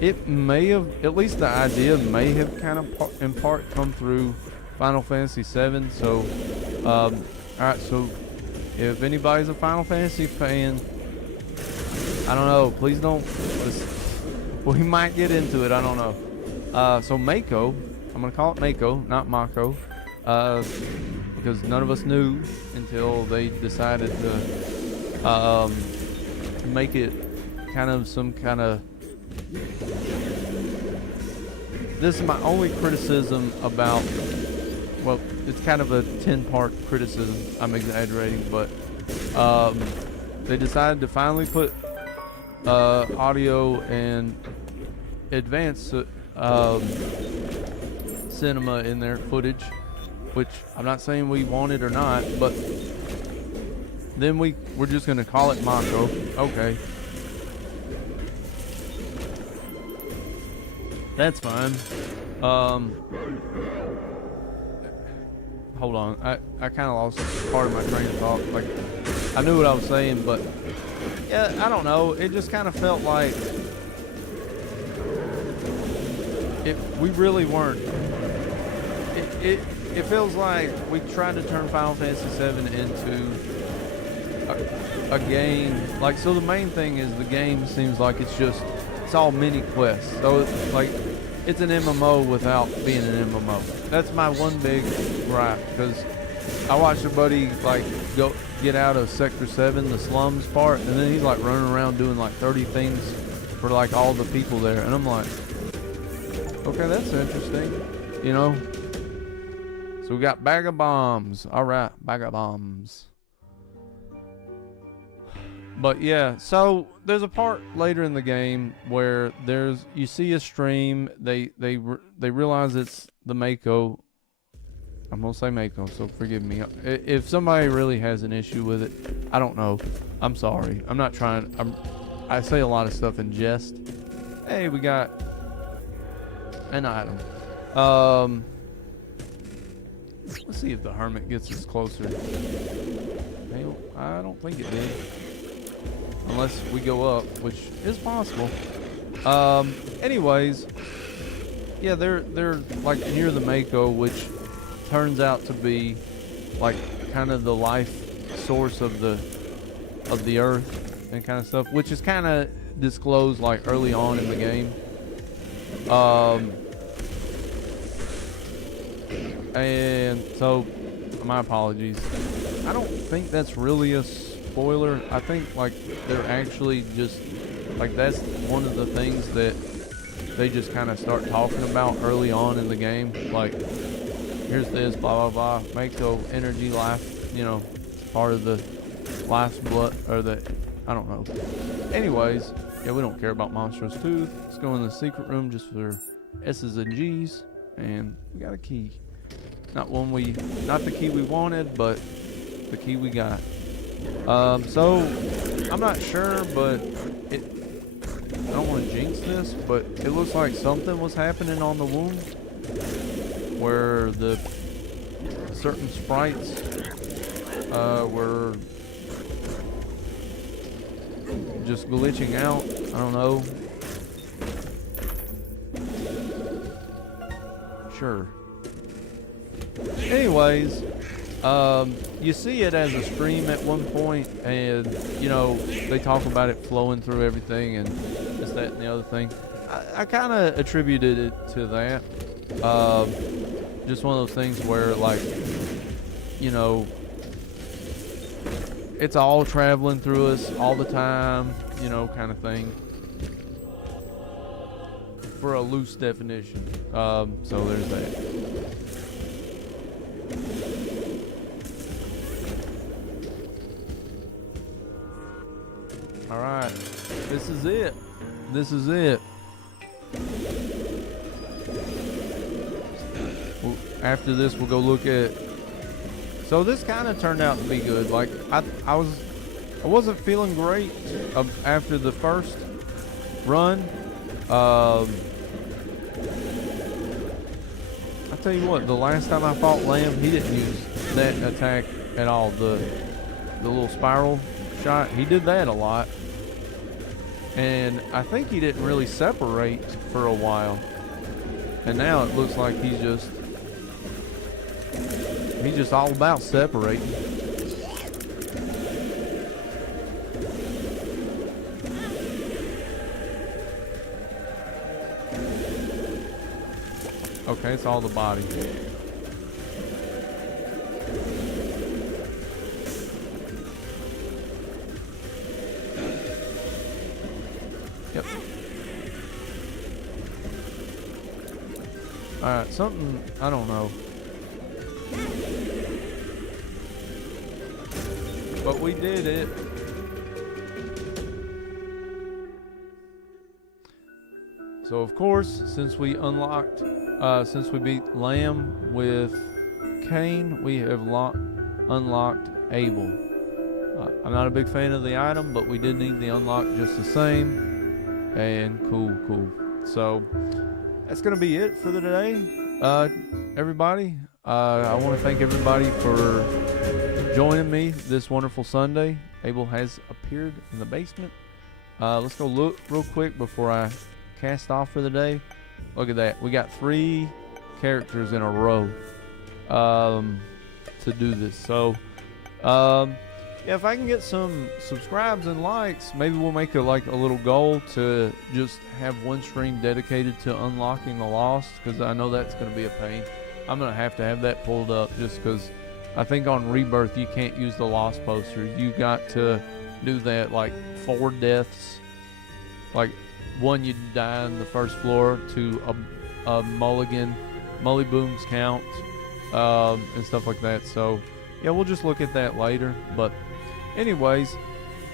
It may have, at least the idea may have kind of in part come through Final Fantasy VII. So, alright, so if anybody's a Final Fantasy fan, I don't know, please don't, we might get into it, I don't know. So Mako, I'm going to call it Mako, not Mako, because none of us knew until they decided to make it kind of some kind of, this is my only criticism about, well, it's kind of a 10-part criticism, I'm exaggerating, but they decided to finally put audio and advanced cinema in their footage, which I'm not saying we want it or not, but then we're just going to call it Mako. Okay. That's fine. Hold on. I kind of lost part of my train of thought. Like, I knew what I was saying, but yeah, I don't know. It just kind of felt like we really weren't. It feels like we tried to turn Final Fantasy VII into a game. Like, so the main thing is the game seems like it's all mini quests. So it's like, it's an MMO without being an MMO. That's my one big gripe, because I watched a buddy like go get out of Sector 7, the slums part, and then he's like running around doing like 30 things for like all the people there, and I'm like, okay, that's interesting, you know. So we got bag of bombs. All right, bag of bombs. But yeah, so there's a part later in the game where you see a stream. They realize it's the Mako. I'm gonna say Mako, so forgive me if somebody really has an issue with it. I don't know. I'm sorry. I'm not trying. I say a lot of stuff in jest. Hey, we got an item. Let's see if the hermit gets us closer. I don't think it did. Unless we go up, which is possible. Anyways, yeah, they're like near the Mako, which turns out to be like kind of the life source of the earth and kind of stuff, which is kind of disclosed like early on in the game. And so, my apologies. I don't think that's really a spoiler. I think like they're actually just like, that's one of the things that they just kind of start talking about early on in the game. Like, here's this, blah blah blah. Mako energy life, you know, part of the life's blood, or the, I don't know. Anyways, yeah, we don't care about Monstrous Tooth. Let's go in the secret room just for S's and G's, and we got a key. Not the key we wanted, but the key we got. So I'm not sure, but I don't want to jinx this, but it looks like something was happening on the womb where the certain sprites were just glitching out. I don't know. Sure. Anyways, you see it as a stream at one point, and you know they talk about it flowing through everything and this, that, and the other thing. I kind of attributed it to that. Just one of those things where, like, you know, it's all traveling through us all the time, you know, kind of thing. For a loose definition. So there's that. Alright, this is it. This is it. After this, we'll go look at. So this kind of turned out to be good. Like I wasn't feeling great after the first run. I tell you what, the last time I fought Lamb, he didn't use that attack at all. The little spiral shot, he did that a lot. And I think he didn't really separate for a while. And now it looks like he's just all about separating. Okay, it's all the body. Yep. Alright, something, I don't know. But we did it. So of course, since we unlocked, since we beat Lamb with Cain, we have unlocked Abel. I'm not a big fan of the item, but we did need the unlock just the same. And cool. So that's gonna be it for the day, everybody. I want to thank everybody for joining me this wonderful Sunday. Abel has appeared in the basement. Let's go look real quick before I cast off for the day. Look at that. We got 3 characters in a row to do this. So yeah, if I can get some subscribes and likes, maybe we'll make a little goal to just have one stream dedicated to unlocking the Lost, because I know that's going to be a pain. I'm going to have that pulled up just because I think on Rebirth you can't use the Lost poster. You got to do that 4 deaths. Like, one, you die on the first floor, to a mulligan, mully booms count, and stuff like that. So yeah, we'll just look at that later. But anyways,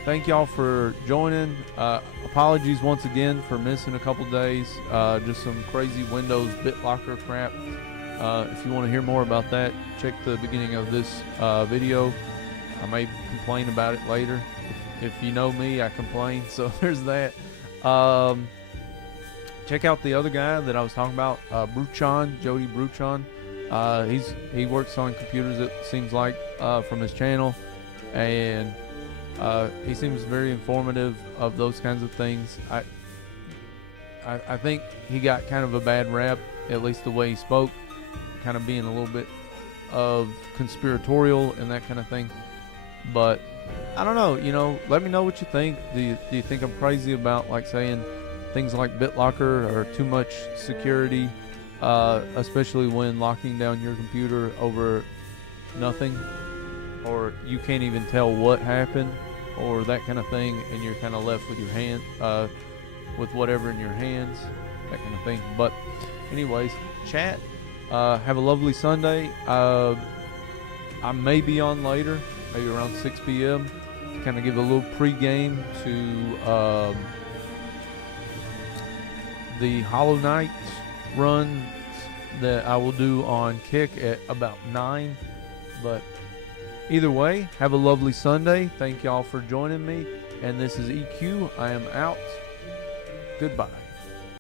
thank y'all for joining. Apologies once again for missing a couple days. Just some crazy Windows BitLocker crap. If you want to hear more about that, check the beginning of this video. I may complain about it later. If you know me, I complain. So there's that. Check out the other guy that I was talking about, Bruchon, Jody Bruchon. He works on computers, it seems like, from his channel, and he seems very informative of those kinds of things. I think he got kind of a bad rap, at least the way he spoke, kind of being a little bit of conspiratorial and that kind of thing. But I don't know, let me know what you think. Do you think I'm crazy about saying things like BitLocker or too much security, especially when locking down your computer over nothing, or you can't even tell what happened, or that kind of thing, and you're kind of left with your hand, with whatever in your hands, that kind of thing. But anyways, chat, have a lovely Sunday. I may be on later, maybe around 6 p.m. to kind of give a little pre-game to the Hollow Knight run that I will do on Kick at about 9. But either way, have a lovely Sunday. Thank y'all for joining me. And this is EQ. I am out. Goodbye.